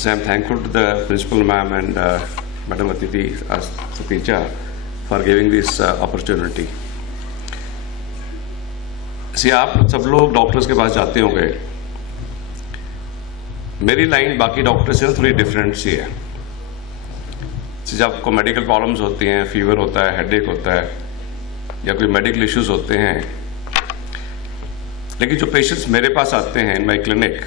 So I'm thankful to the principal ma'am and Madam Atiti Satija for giving this opportunity. See, आप सब लोग doctors के पास जाते होंगे. मेरी लाइन बाकी डॉक्टर से थोड़ी डिफरेंट सी है. जब आपको मेडिकल प्रॉब्लम्स होती हैं, फीवर होता है, हेडेक होता है या कोई मेडिकल इश्यूज होते हैं, लेकिन जो पेशेंट्स मेरे पास आते हैं in my clinic,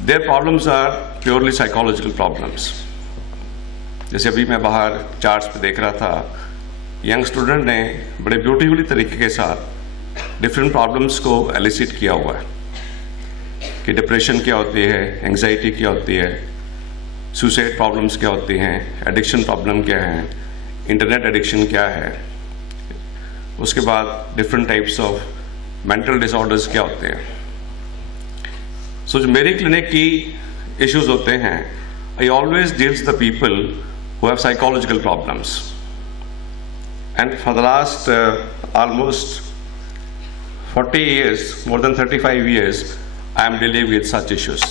their problems are purely psychological problems. जैसे अभी मैं बाहर चार्ट्स पे देख रहा था, यंग स्टूडेंट ने बड़े ब्यूटीफुली तरीके के साथ डिफरेंट प्रॉब्लम्स को एलिसिट किया हुआ है कि डिप्रेशन क्या होती है, एंग्जाइटी क्या होती है, सुसाइड प्रॉब्लम्स क्या होती हैं, एडिक्शन प्रॉब्लम क्या है, इंटरनेट एडिक्शन क्या है, उसके बाद different types of mental disorders क्या होते हैं. सो जो मेरी क्लिनिक की इश्यूज होते हैं, I always deals the people who have psychological problems. And for the last almost 40 years, more than 35 years, I am dealing with such issues.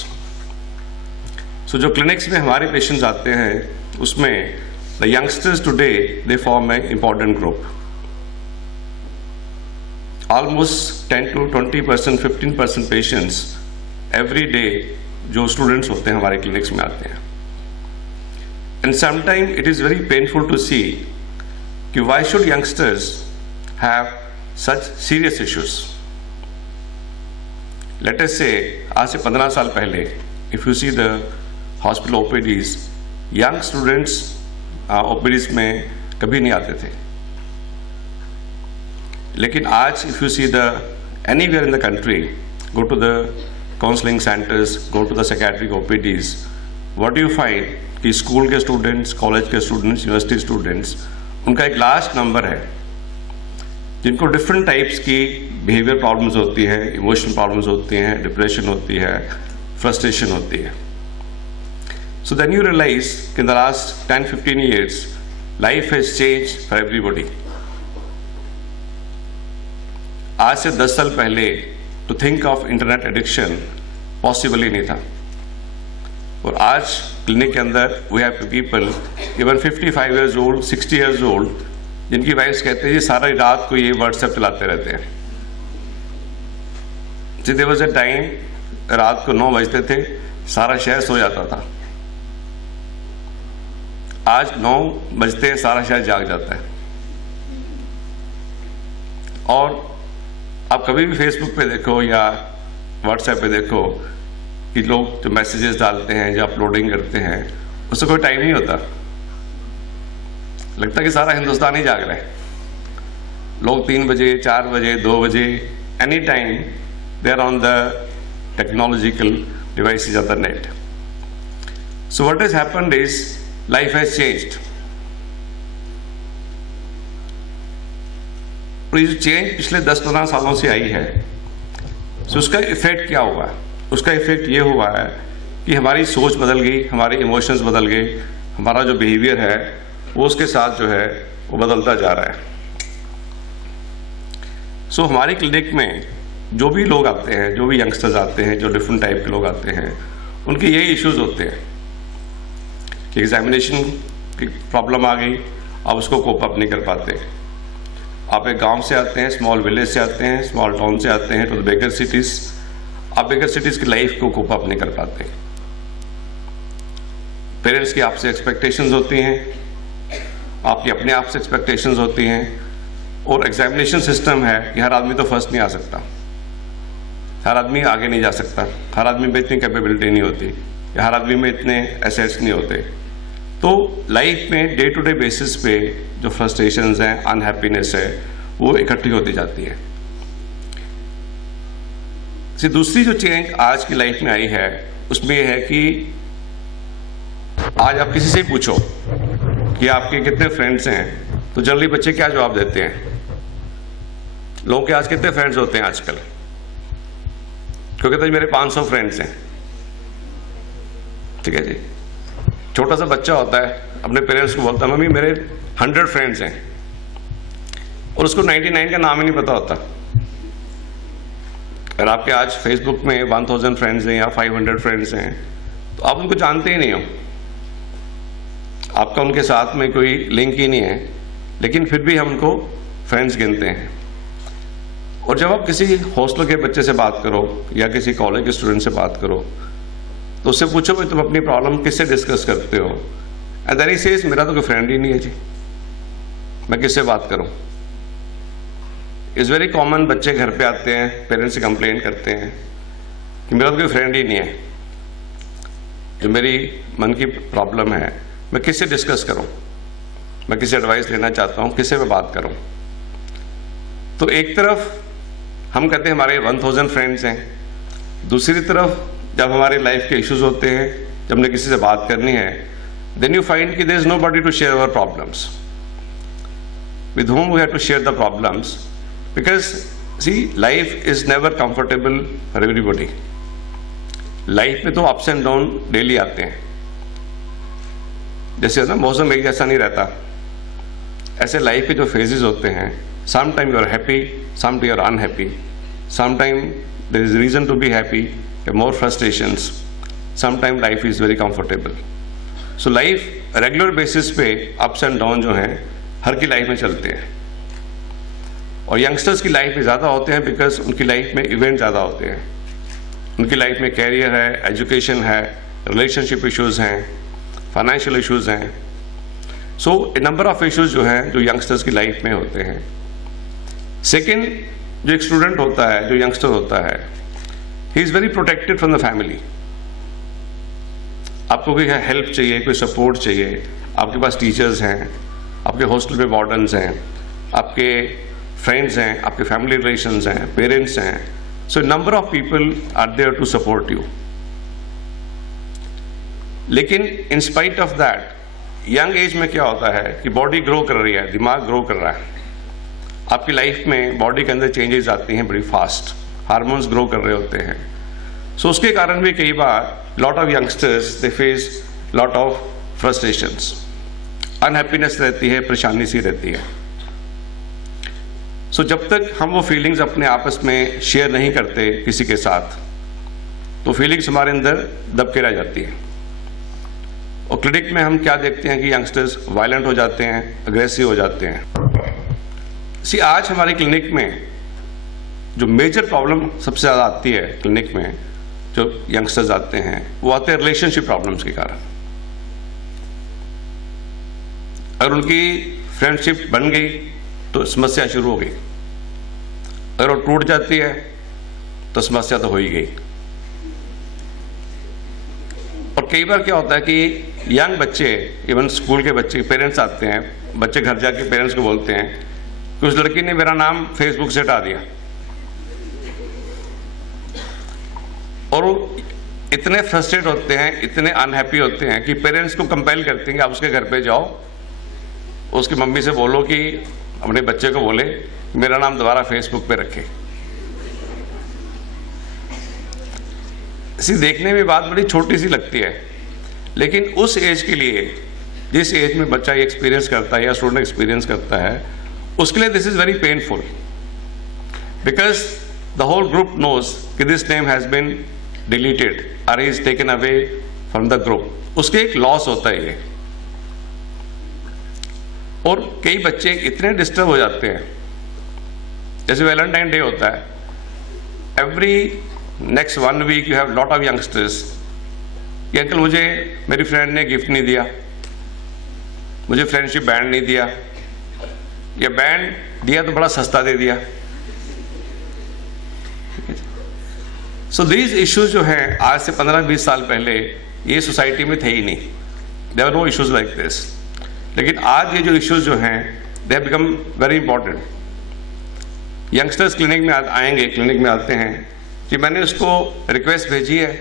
So जो clinics में हमारे पेशेंट्स आते हैं, उसमें the youngsters today they form an important group. Almost 10 to 20%, 15% patients every day जो students होते हैं हमारे क्लिनिक्स में आते हैं. And sometimes it is very painful to see कि why should youngsters have such serious issues. Let us say आज से 15 साल पहले if you see the hospital OPDs, young students OPDs में कभी नहीं आते थे. लेकिन आज if you see the anywhere in the country, go to the counseling centers, go to the psychiatric OPDs, what do you find कि school के students, college के स्टूडेंट्स, यूनिवर्सिटी स्टूडेंट्स, उनका एक लार्ज नंबर है जिनको डिफरेंट टाइप्स की behaviour problems होती है, इमोशनल प्रॉब्लम्स होती हैं, डिप्रेशन होती है, फ्रस्ट्रेशन होती है. सो देन यू रियलाइज कि in the last 10-15 years life has changed for everybody. आज से 10 साल पहले to think of internet addiction possible ही नहीं था. और आज क्लिनिक के अंदर we have people even 55 years old, 60 years old, जिनकी वाइफ्स कहते हैं जी सारी रात को ये व्हाट्सएप चलाते रहते हैं. जी देयर वाज अ टाइम रात को 9 बजते थे, सारा शहर सो जाता था. आज 9 बजते सारा शहर जाग जाता है. और आप कभी भी फेसबुक पे देखो या व्हाट्सएप पे देखो कि लोग जो मैसेजेस डालते हैं, जो अपलोडिंग करते हैं, उससे कोई टाइम नहीं होता. लगता कि सारा हिंदुस्तान ही जाग रहा है. लोग 3 बजे, 4 बजे, 2 बजे, any time they are on the technological devices of the net. So what has happened is life has changed. और ये जो चेंज पिछले 10-15 सालों से आई है, सो उसका इफेक्ट क्या हुआ है? उसका इफेक्ट ये हुआ है कि हमारी सोच बदल गई, हमारे इमोशंस बदल गए, हमारा जो बिहेवियर है वो उसके साथ जो है वो बदलता जा रहा है. सो हमारी क्लिनिक में जो भी लोग आते हैं, जो भी यंगस्टर्स आते हैं, जो डिफरेंट टाइप के लोग आते हैं, उनके यही इश्यूज होते हैं कि एग्जामिनेशन की प्रॉब्लम आ गई, आप उसको कोप अप नहीं कर पाते. आप एक गांव से आते हैं, स्मॉल विलेज से आते हैं, स्मॉल टाउन से आते हैं टू द बिगर सिटीज, आप बिगर सिटीज की लाइफ को कोप अप नहीं कर पाते. पेरेंट्स की आपसे एक्सपेक्टेशंस होती हैं, आपकी अपने आप से एक्सपेक्टेशंस होती हैं. और एग्जामिनेशन सिस्टम है कि हर आदमी तो फर्स्ट नहीं आ सकता, हर आदमी आगे नहीं जा सकता, हर आदमी में इतनी कैपेबिलिटी नहीं होती, या हर आदमी में इतने एसेट्स नहीं होते. तो लाइफ में डे टू डे बेसिस पे जो फ्रस्ट्रेशंस हैं, अनहैप्पीनेस है, वो इकट्ठी होती जाती है. दूसरी जो चेंज आज की लाइफ में आई है उसमें यह है कि आज आप किसी से पूछो कि आपके कितने फ्रेंड्स हैं, तो जनरली बच्चे क्या जवाब देते हैं? लोगों के आज कितने फ्रेंड्स होते हैं आजकल? क्योंकि तो मेरे 500 फ्रेंड्स हैं. ठीक है जी. छोटा सा बच्चा होता है, अपने पेरेंट्स को बोलता है मम्मी मेरे 100 फ्रेंड्स हैं, और उसको 99 का नाम ही नहीं पता होता. अगर आपके आज फेसबुक में 1000 फ्रेंड्स हैं या 500 फ्रेंड्स हैं, तो आप उनको जानते ही नहीं हो, आपका उनके साथ में कोई लिंक ही नहीं है, लेकिन फिर भी हम उनको फ्रेंड्स गिनते हैं। और जब आप किसी हॉस्टल के बच्चे से बात करो या किसी कॉलेज के स्टूडेंट से बात करो तो उससे पूछो भाई तुम अपनी प्रॉब्लम किससे डिस्कस करते हो, एंड देन ही सेज मेरा तो कोई फ्रेंड ही नहीं है जी, मैं किससे बात करूं। इट्स वेरी कॉमन, बच्चे घर पे आते हैं, पेरेंट्स से कंप्लेन करते हैं कि मेरा तो कोई फ्रेंड ही नहीं है, जो मेरी मन की प्रॉब्लम है मैं किससे डिस्कस करूं, मैं किससे एडवाइस लेना चाहता हूं, किससे मैं बात करूं। तो एक तरफ हम कहते हैं हमारे 1000 फ्रेंड्स हैं, दूसरी तरफ जब हमारे लाइफ के इश्यूज होते हैं, जब हमने किसी से बात करनी है, देन यू फाइंड कि there is nobody to share our problems, with whom we have to share the problems, because see life is never comfortable for everybody. Life में तो अप्स एंड डाउन डेली आते हैं, जैसे ना मौसम एक जैसा नहीं रहता, ऐसे लाइफ के जो फेजेस होते हैं, some time you are happy, some time you are unhappy, some time there is reason to be happy, more frustrations, some time life is very comfortable. So life regular basis पे ups and down जो हैं हर की life में चलते हैं, और youngsters की life में ज़्यादा होते हैं बिकॉज उनकी लाइफ में इवेंट ज़्यादा होते हैं, उनकी लाइफ में कैरियर है, एजुकेशन है, रिलेशनशिप इश्यूज हैं, फाइनेंशियल इश्यूज हैं। सो ए नंबर ऑफ इश्यूज जो हैं जो यंगस्टर्स की लाइफ में होते हैं। सेकेंड, जो एक स्टूडेंट होता है, जो यंगस्टर होता है, he is very protected from the family. आपको कोई हेल्प चाहिए, कोई सपोर्ट चाहिए, आपके पास टीचर्स हैं, आपके हॉस्टल में वार्डन्स हैं, आपके फ्रेंड्स हैं, आपके फैमिली रिलेशंस हैं, पेरेंट्स हैं। So number of people are there to support you. लेकिन in spite of that, young age में क्या होता है कि बॉडी ग्रो कर रही है, दिमाग ग्रो कर रहा है, आपकी लाइफ में बॉडी के अंदर चेंजेस आती हैं बड़ी फास्ट, हार्मोन्स ग्रो कर रहे होते हैं। सो उसके कारण भी कई बार lot of youngsters they face lot of frustrations, unhappiness रहती है, परेशानी सी रहती है। सो जब तक हम वो फीलिंग्स अपने आपस में शेयर नहीं करते किसी के साथ, तो फीलिंग्स हमारे अंदर दब के रह जाती है। और क्लिनिक में हम क्या देखते हैं कि यंगस्टर्स वायलेंट हो जाते हैं, अग्रेसिव हो जाते हैं। आज हमारे क्लिनिक में जो मेजर प्रॉब्लम सबसे ज़्यादा आती है क्लिनिक में, जो यंगस्टर्स आते हैं, वो आते हैं रिलेशनशिप प्रॉब्लम्स के कारण। अगर उनकी फ्रेंडशिप बन गई तो समस्या शुरू हो गई, अगर वो टूट जाती है तो समस्या तो हो ही गई। और कई बार क्या होता है कि यंग बच्चे, इवन स्कूल के बच्चे, पेरेंट्स आते हैं, बच्चे घर जाके पेरेंट्स को बोलते हैं कि उस लड़की ने मेरा नाम फेसबुक से हटा दिया, और वो इतने फ्रस्ट्रेट होते हैं, इतने अनहैप्पी होते हैं कि पेरेंट्स को कंपेल करते हैं कि आप उसके घर पे जाओ, उसकी मम्मी से बोलो कि अपने बच्चे को बोले मेरा नाम दोबारा फेसबुक पे रखे। इसी देखने में बात बड़ी छोटी सी लगती है, लेकिन उस एज के लिए, जिस एज में बच्चा ये एक्सपीरियंस करता है या स्टूडेंट एक्सपीरियंस करता है, उसके लिए this is very painful, because the whole group knows कि this name has been deleted और is taken away from the group. उसके एक लॉस होता है ये। और कई बच्चे इतने डिस्टर्ब हो जाते हैं, जैसे वैलेंटाइन डे होता है, every next 1 week you have lot of youngsters कि अंकल मुझे मेरी फ्रेंड ने गिफ्ट नहीं दिया, मुझे फ्रेंडशिप बैंड नहीं दिया, या बैंड दिया तो बड़ा सस्ता दे दिया। सो दीज इश्यूज जो हैं, आज से 15-20 साल पहले ये सोसाइटी में थे ही नहीं, there were no issues like this. लेकिन आज ये जो इश्यूज जो हैं, they have become very important. Youngsters clinic में आएंगे, क्लिनिक में आते हैं कि मैंने उसको रिक्वेस्ट भेजी है,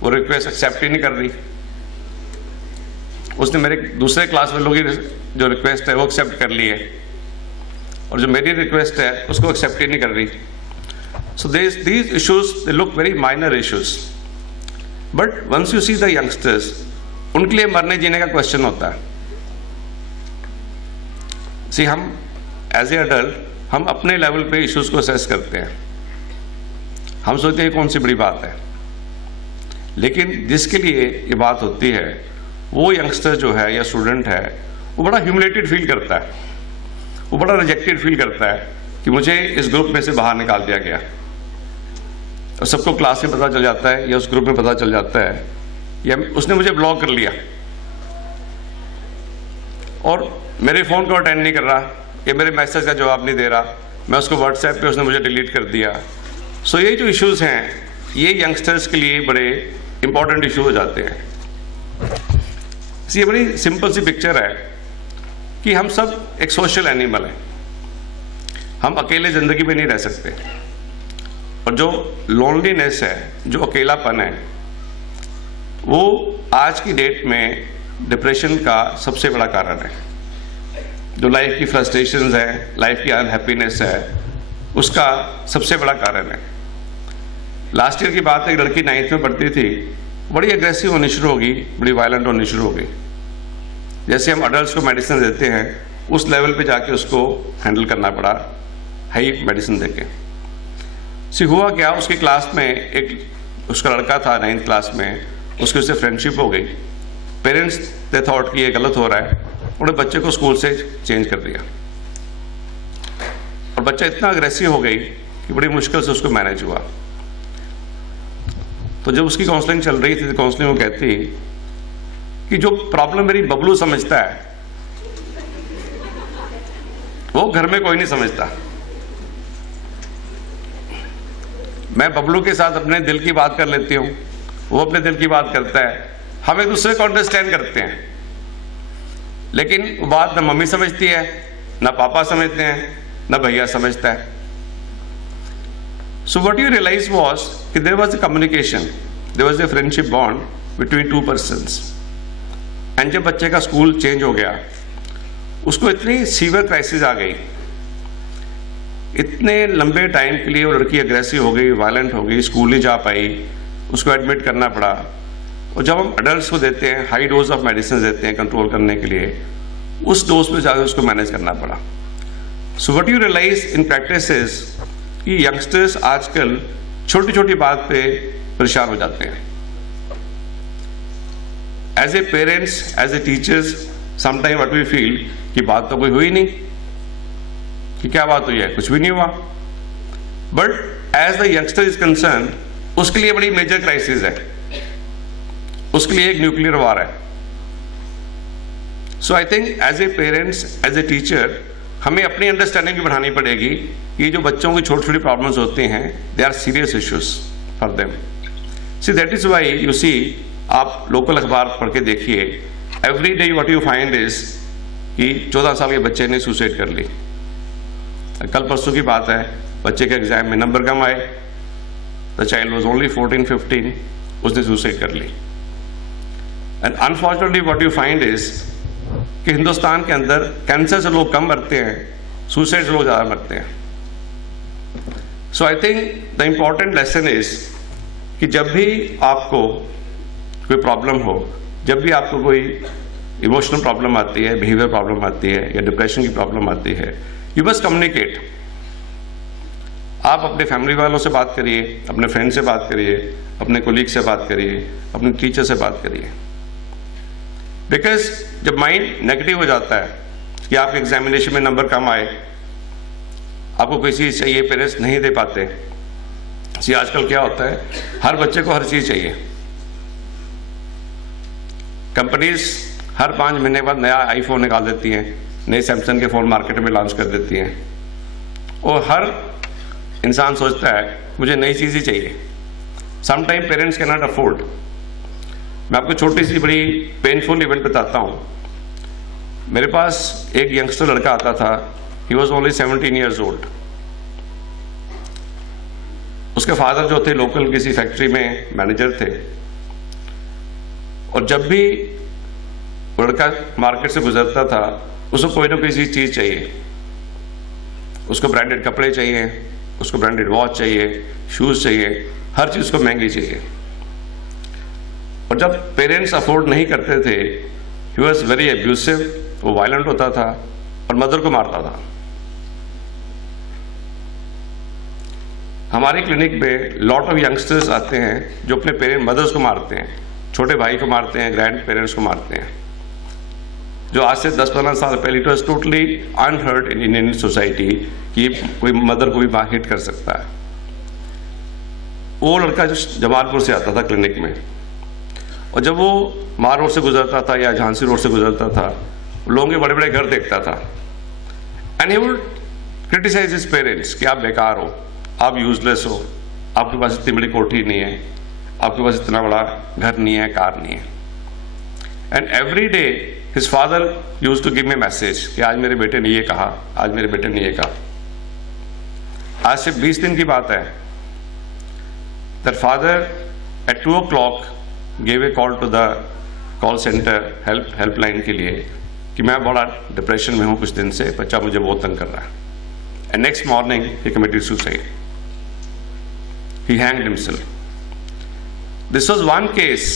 वो रिक्वेस्ट एक्सेप्ट ही नहीं कर रही, उसने मेरे दूसरे क्लास वालों की जो रिक्वेस्ट है वो एक्सेप्ट कर ली है, और जो मेरी रिक्वेस्ट है उसको एक्सेप्ट ही नहीं कर रही। So these issues, they look very minor issues, but once you see the youngsters, उनके लिए मरने जीने का क्वेश्चन होता है। See, हम एज ए अडल्ट हम अपने लेवल पे इश्यूज को असेस करते हैं, हम सोचते हैं कौन सी बड़ी बात है, लेकिन जिसके लिए ये बात होती है वो यंगस्टर जो है या स्टूडेंट है वो बड़ा ह्यूमिलेटेड फील करता है, वो बड़ा रिजेक्टेड फील करता है कि मुझे इस ग्रुप में से बाहर निकाल दिया गया। और सबको क्लास में पता चल जाता है या उस ग्रुप में पता चल जाता है या उसने मुझे ब्लॉक कर लिया और मेरे फ़ोन को अटेंड नहीं कर रहा या मेरे मैसेज का जवाब नहीं दे रहा, मैं उसको व्हाट्सएप पे उसने मुझे डिलीट कर दिया। सो ये जो इश्यूज़ हैं ये यंगस्टर्स के लिए बड़े इंपॉर्टेंट इशू हो जाते हैं। ये बड़ी सिंपल सी पिक्चर है कि हम सब एक सोशल एनिमल हैं, हम अकेले ज़िंदगी में नहीं रह सकते। और जो लोनलीनेस है, जो अकेलापन है, वो आज की डेट में डिप्रेशन का सबसे बड़ा कारण है। जो लाइफ की फ्रस्ट्रेशंस है, लाइफ की अनहैप्पीनेस है, उसका सबसे बड़ा कारण है। लास्ट ईयर की बात है, एक लड़की 9th में पढ़ती थी, बड़ी एग्रेसिव होनी शुरू होगी, बड़ी वायलेंट होनी शुरू हो गई। जैसे हम अडल्ट को मेडिसिन देते हैं उस लेवल पे जाके उसको हैंडल करना पड़ा, हाई मेडिसिन देके। हुआ क्या, उसकी क्लास में एक उसका लड़का था 9th क्लास में, उसकी उससे फ्रेंडशिप हो गई। पेरेंट्स दे थॉट कि ये गलत हो रहा है, उन्होंने बच्चे को स्कूल से चेंज कर दिया और बच्चा इतना अग्रेसिव हो गई कि बड़ी मुश्किल से उसको मैनेज हुआ। तो जब उसकी काउंसलिंग चल रही थी तो काउंसलिंग वो कहती कि जो प्रॉब्लम मेरी बबलू समझता है वो घर में कोई नहीं समझता। मैं बबलू के साथ अपने दिल की बात कर लेती हूँ, वो अपने दिल की बात करता है, हम एक दूसरे को अंडरस्टैंड करते हैं, लेकिन वो बात ना मम्मी समझती है, ना पापा समझते हैं, ना भैया समझता है। So what you realise was कि there was a communication, there was a friendship bond between two persons. And जब बच्चे का स्कूल चेंज हो गया, उसको इतनी सीवियर क्राइसिस आ गई, इतने लंबे टाइम के लिए वो लड़की अग्रेसिव हो गई, वायलेंट हो गई, स्कूल नहीं जा पाई, उसको एडमिट करना पड़ा। और जब हम अडल्ट को देते हैं, हाई डोज ऑफ मेडिसिन देते हैं कंट्रोल करने के लिए, उस डोज पे जाकर उसको मैनेज करना पड़ा। So what you realise in practice is कि यंगस्टर्स आजकल छोटी छोटी बात पे परेशान हो जाते हैं। As a parents, as a teachers, sometime what we feel कि बात तो कोई हुई नहीं, कि क्या बात हुई है, कुछ भी नहीं हुआ। But as the youngster is concern, उसके लिए बड़ी मेजर क्राइसिस है, उसके लिए एक न्यूक्लियर वार है। So I think as a parents, as a teacher, हमें अपनी अंडरस्टैंडिंग भी बढ़ानी पड़ेगी कि जो बच्चों की छोटी छोटी प्रॉब्लम्स होती हैं, they are serious issues for them. See that is why you see, आप लोकल अखबार पढ़ के देखिए, every day what you find is कि 14 साल के बच्चे ने सुसाइड कर ली। कल परसों की बात है, बच्चे के एग्जाम में नंबर कम आए, द चाइल्ड वाज ओनली 14-15, उसने सुसाइड कर ली। And unfortunately what you find is कि हिंदुस्तान के अंदर कैंसर से लोग कम मरते हैं, सुसाइड से लोग ज़्यादा मरते हैं। So I think the important lesson is कि जब भी आपको कोई प्रॉब्लम हो, जब भी आपको कोई इमोशनल प्रॉब्लम आती है, बिहेवियर प्रॉब्लम आती है या डिप्रेशन की प्रॉब्लम आती है, यू मस्ट कम्युनिकेट। आप अपने फैमिली वालों से बात करिए, अपने फ्रेंड से बात करिए, अपने कोलीग से बात करिए, अपने टीचर से बात करिए। बिकॉज जब माइंड नेगेटिव हो जाता है कि आपके एग्जामिनेशन में नंबर कम आए, आपको कोई चीज़ चाहिए, पेरेंट्स नहीं दे पाते। सी आजकल क्या होता है, हर बच्चे को हर चीज़ चाहिए। कंपनीज हर 5 महीने बाद नया आईफोन निकाल देती हैं, नए सैमसंग के फ़ोन मार्केट में लॉन्च कर देती हैं, और हर इंसान सोचता है मुझे नई चीज़ ही चाहिए। Sometime parents can not afford. मैं आपको छोटी सी बड़ी पेनफुल इवेंट बताता हूँ। मेरे पास एक यंगस्टर लड़का आता था, he was only 17 years old। उसके फादर जो थे लोकल किसी फैक्ट्री में मैनेजर थे, और जब भी लड़का मार्केट से गुजरता था उसको कोई ना कोई चीज़ चाहिए। उसको ब्रांडेड कपड़े चाहिए, उसको ब्रांडेड वॉच चाहिए, शूज़ चाहिए, हर चीज़ को महंगी चाहिए। और जब पेरेंट्स अफोर्ड नहीं करते थे, ही वॉज वेरी एब्यूसिव, वो वायलेंट होता था और मदर को मारता था। हमारे क्लिनिक में लॉट ऑफ यंगस्टर्स आते हैं जो अपने पेरेंट मदर्स को मारते हैं, छोटे भाई को मारते हैं, ग्रैंड पेरेंट्स को मारते हैं, जो आज से 10-15 साल पहले it was totally unheard in Indian society कि कोई मदर को भी हिट कर सकता है। वो लड़का जो जमालपुर से आता था क्लिनिक में, और जब वो मार रोड से गुजरता था या झांसी रोड से गुजरता था, लोगों के बड़े बड़े घर देखता था, and he would criticize his parents कि आप बेकार हो, आप यूजलेस हो, आपके पास इतनी बड़ी कोठी नहीं है, आपके पास इतना बड़ा घर नहीं है, कार नहीं है। And every day his father used to give me message कि आज मेरे बेटे ने ये कहा, आज मेरे बेटे ने ये कहा। आज से 20 दिन की बात है, that father eight 2 o'clock gave a call to the call center helpline के लिए कि मैं बड़ा डिप्रेशन में हूं कुछ दिन से, बच्चा मुझे बहुत तंग कर रहा है। And next morning he committed suicide, he hanged himself. This was one case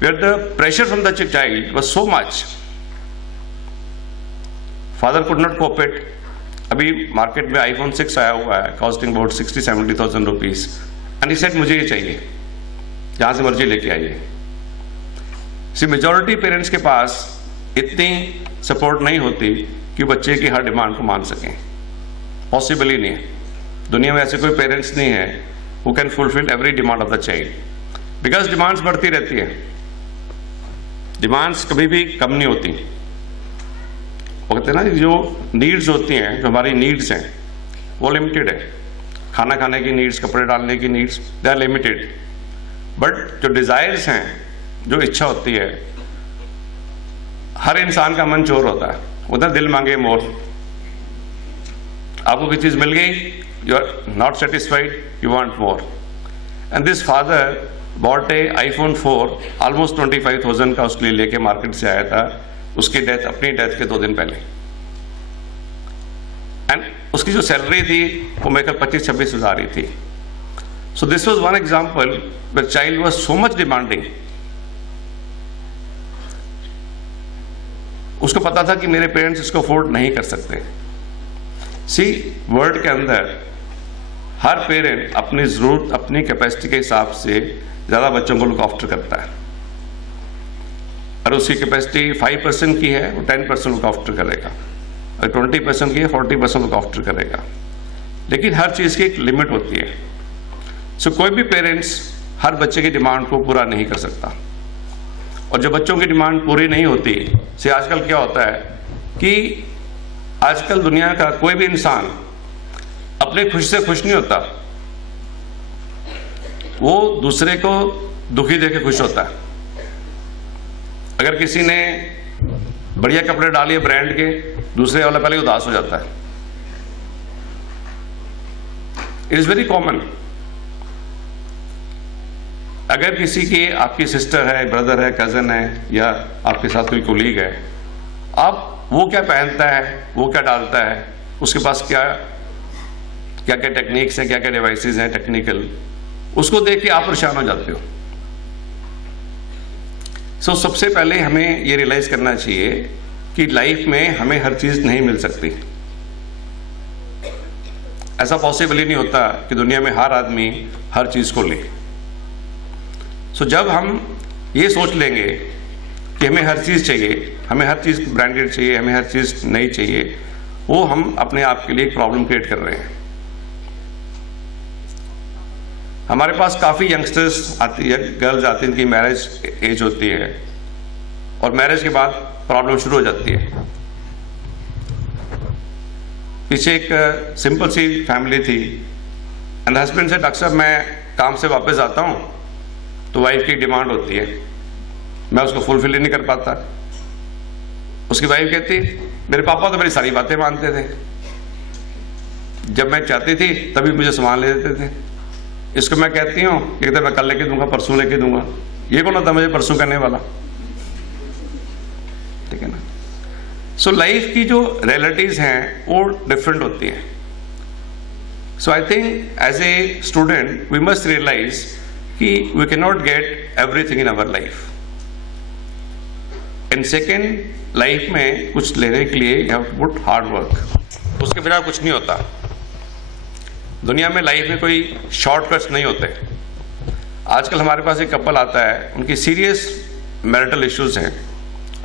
where the pressure from the child was so much, father could not cope it. अभी मार्केट में iPhone 6 आया हुआ है, costing about 60-70,000 rupees, and he said मुझे ये चाहिए, जहां से मर्जी लेके आइए। सी मेजॉरिटी पेरेंट्स के पास इतनी सपोर्ट नहीं होती कि बच्चे की हर डिमांड को मान सकें, पॉसिबल ही नहीं है। दुनिया में ऐसे कोई पेरेंट्स नहीं है who can fulfil every demand of the child, because demands बढ़ती रहती है, डिमांड्स कभी भी कम नहीं होती। वो कहते हैं ना, जो नीड्स होती हैं, जो हमारी नीड्स हैं वो लिमिटेड है। खाना खाने की नीड्स, कपड़े डालने की needs, they are limited, but जो डिजायर्स हैं, जो इच्छा होती है, हर इंसान का मन चोर होता है, उधर दिल मांगे मोर। आपको कोई चीज मिल गई, you are not satisfied, you want more. And this father bought a iPhone 4 almost 25,000 का उसके लिए लेके मार्केट से आया था, उसकी डेथ, अपनी डेथ के 2 दिन पहले। एंड उसकी जो सैलरी थी वो मेरे ख्याल 25-26 हज़ार ही थी। So this was one example the child was so much demanding. उसको पता था कि मेरे पेरेंट्स इसको अफोर्ड नहीं कर सकते। सी, वर्ल्ड के अंदर हर पेरेंट अपनी जरूरत, अपनी कैपेसिटी के हिसाब से ज्यादा बच्चों को लुक आफ्टर करता है। अगर उसकी कैपेसिटी 5% की है, वो 10% लुक आफ्टर करेगा, अगर 20% की है 40% लुक आफ्टर करेगा, लेकिन हर चीज की एक लिमिट होती है। सो कोई भी पेरेंट्स हर बच्चे की डिमांड को पूरा नहीं कर सकता, और जब बच्चों की डिमांड पूरी नहीं होती, से आजकल क्या होता है कि आजकल दुनिया का कोई भी इंसान अपने खुशी से खुश नहीं होता, वो दूसरे को दुखी देके खुश होता है। अगर किसी ने बढ़िया कपड़े डालिए ब्रांड के, दूसरे वाला पहले उदास हो जाता है। It is very common. अगर किसी की, आपकी सिस्टर है, ब्रदर है, कजन है, या आपके साथ कोई कोलीग है, आप वो क्या पहनता है, वो क्या डालता है, उसके पास क्या क्या क्या टेक्निक्स हैं, क्या क्या डिवाइसेस हैं टेक्निकल, उसको देख के आप परेशान हो जाते हो। सो सबसे पहले हमें ये रियलाइज करना चाहिए कि लाइफ में हमें हर चीज नहीं मिल सकती। ऐसा पॉसिबल ही नहीं होता कि दुनिया में हर आदमी हर चीज को ले। सो जब हम ये सोच लेंगे कि हमें हर चीज चाहिए, हमें हर चीज ब्रांडेड चाहिए, हमें हर चीज नहीं चाहिए, वो हम अपने आप के लिए एक प्रॉब्लम क्रिएट कर रहे हैं। हमारे पास काफी यंगस्टर्स आती है, गर्ल्स आती हैं, इनकी मैरिज एज होती है, और मैरिज के बाद प्रॉब्लम शुरू हो जाती है। पीछे एक सिंपल सी फैमिली थी, एंड हस्बैंड से, डॉक्टर साहब मैं काम से वापस आता हूं तो वाइफ की डिमांड होती है, मैं उसको फुलफिल नहीं कर पाता। उसकी वाइफ कहती, मेरे पापा तो मेरी सारी बातें मानते थे, जब मैं चाहती थी तभी मुझे सामान ले देते थे। इसको मैं कहती हूँ, कहते मैं कल लेके दूंगा, परसों लेके दूंगा, ये कौन होता मुझे परसों करने वाला, ठीक है ना। सो लाइफ की जो रियलिटीज हैं वो डिफरेंट होती हैं। So I think as a student we must realise कि we can not get everything in our life. And second, life में कुछ लेने के लिए you have to put hard work, उसके बिना कुछ नहीं होता। दुनिया में लाइफ में कोई शॉर्टकट्स नहीं होते। आजकल हमारे पास एक कपल आता है, उनकी सीरियस मैरिटल इश्यूज हैं,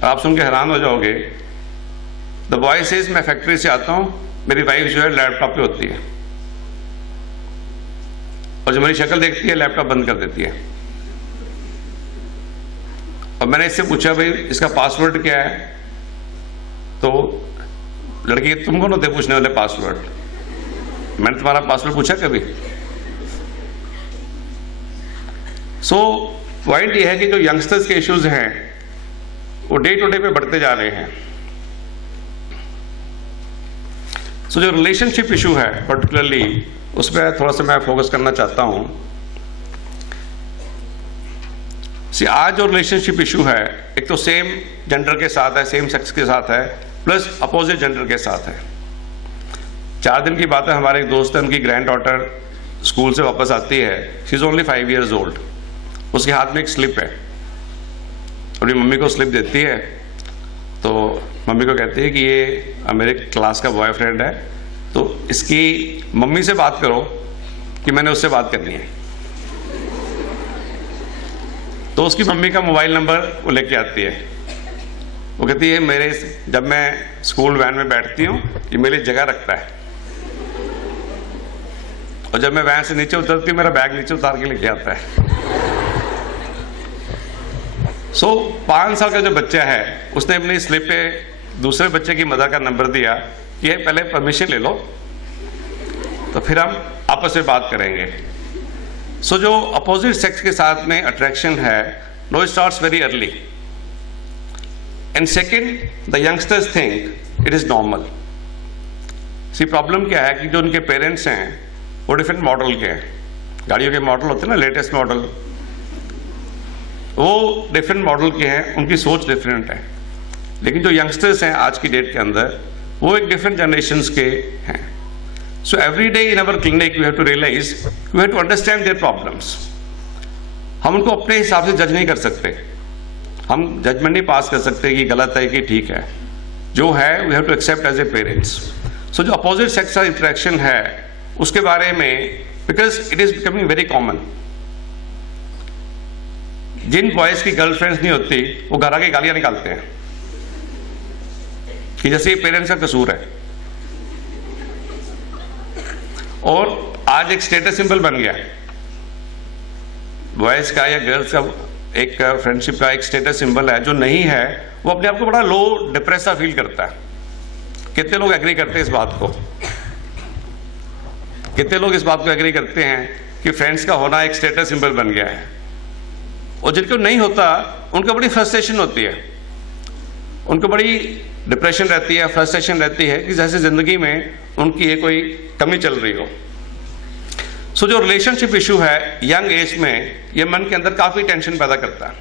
आप सुन के हैरान हो जाओगे। द बॉय सेज मैं फैक्ट्री से आता हूं, मेरी वाइफ जो है लैपटॉप पे होती है, और जब मेरी शक्ल देखती है लैपटॉप बंद कर देती है। और मैंने इससे पूछा भाई इसका पासवर्ड क्या है, तो लड़की तुम कौन होते पूछने वाले पासवर्ड, मैंने तुम्हारा पासवर्ड पूछा कभी? सो पॉइंट ये है कि जो यंगस्टर्स के इश्यूज हैं वो डे टू डे पे बढ़ते जा रहे हैं। सो जो रिलेशनशिप इशू है पर्टिकुलरली उस पर थोड़ा सा मैं फोकस करना चाहता हूं। आज जो रिलेशनशिप इशू है, एक तो सेम जेंडर के साथ है, सेम सेक्स के साथ है, प्लस अपोजिट जेंडर के साथ है। 4 दिन की बात है, हमारे एक दोस्त है, उनकी ग्रैंड डॉटर स्कूल से वापस आती है, she is only 5 years old। उसके हाथ में एक स्लिप है, अपनी मम्मी को स्लिप देती है, तो मम्मी को कहती है कि ये मेरे क्लास का बॉयफ्रेंड है, तो इसकी मम्मी से बात करो कि मैंने उससे बात करनी है। तो उसकी मम्मी का मोबाइल नंबर वो लेके आती है, वो कहती है मेरे जब मैं स्कूल वैन में बैठती हूँ ये मेरी जगह रखता है, और जब मैं वैन से नीचे उतरती हूँ मेरा बैग नीचे उतार के लेके आता है। सो 5 साल का जो बच्चा है उसने अपनी स्लिप पे दूसरे बच्चे की मदर का नंबर दिया कि पहले परमिशन ले लो तो फिर हम आपस में बात करेंगे। सो जो अपोजिट सेक्स के साथ में अट्रैक्शन है, no it starts very early, and second the youngsters think it is normal. See problem क्या है कि जो उनके पेरेंट्स हैं वो डिफरेंट मॉडल के हैं, गाड़ियों के मॉडल होते हैं ना, लेटेस्ट मॉडल, वो डिफरेंट मॉडल के हैं, उनकी सोच डिफरेंट है। लेकिन जो यंगस्टर्स हैं आज की डेट के अंदर वो एक डिफरेंट जनरेशंस के हैं। So every day in our clinic we have to realize, we have to understand their problems. हम उनको अपने हिसाब से जज नहीं कर सकते, हम जजमेंट नहीं पास कर सकते कि गलत है कि ठीक है, जो है we have to accept as a parents. So जो अपोजिट सेक्स का इंटरेक्शन है उसके बारे में, because it is becoming very common. जिन बॉयज की गर्लफ्रेंड्स नहीं होती वो घर आके गालियां निकालते हैं कि जैसे ये पेरेंट्स का कसूर है, और आज एक स्टेटस सिंबल बन गया बॉयज का या गर्ल्स का, एक फ्रेंडशिप का एक स्टेटस सिंबल है। जो नहीं है वो अपने आप को बड़ा लो डिप्रेस फील करता है। कितने लोग एग्री करते हैं इस बात को? कितने लोग इस बात को एग्री करते हैं कि फ्रेंड्स का होना एक स्टेटस सिंबल बन गया है? और जिनको नहीं होता उनको बड़ी फ्रस्ट्रेशन होती है, उनको बड़ी डिप्रेशन रहती है, फ्रस्ट्रेशन रहती है कि जैसे जिंदगी में उनकी ये कोई कमी चल रही हो। सो जो रिलेशनशिप इशू है यंग एज में, ये मन के अंदर काफी टेंशन पैदा करता है।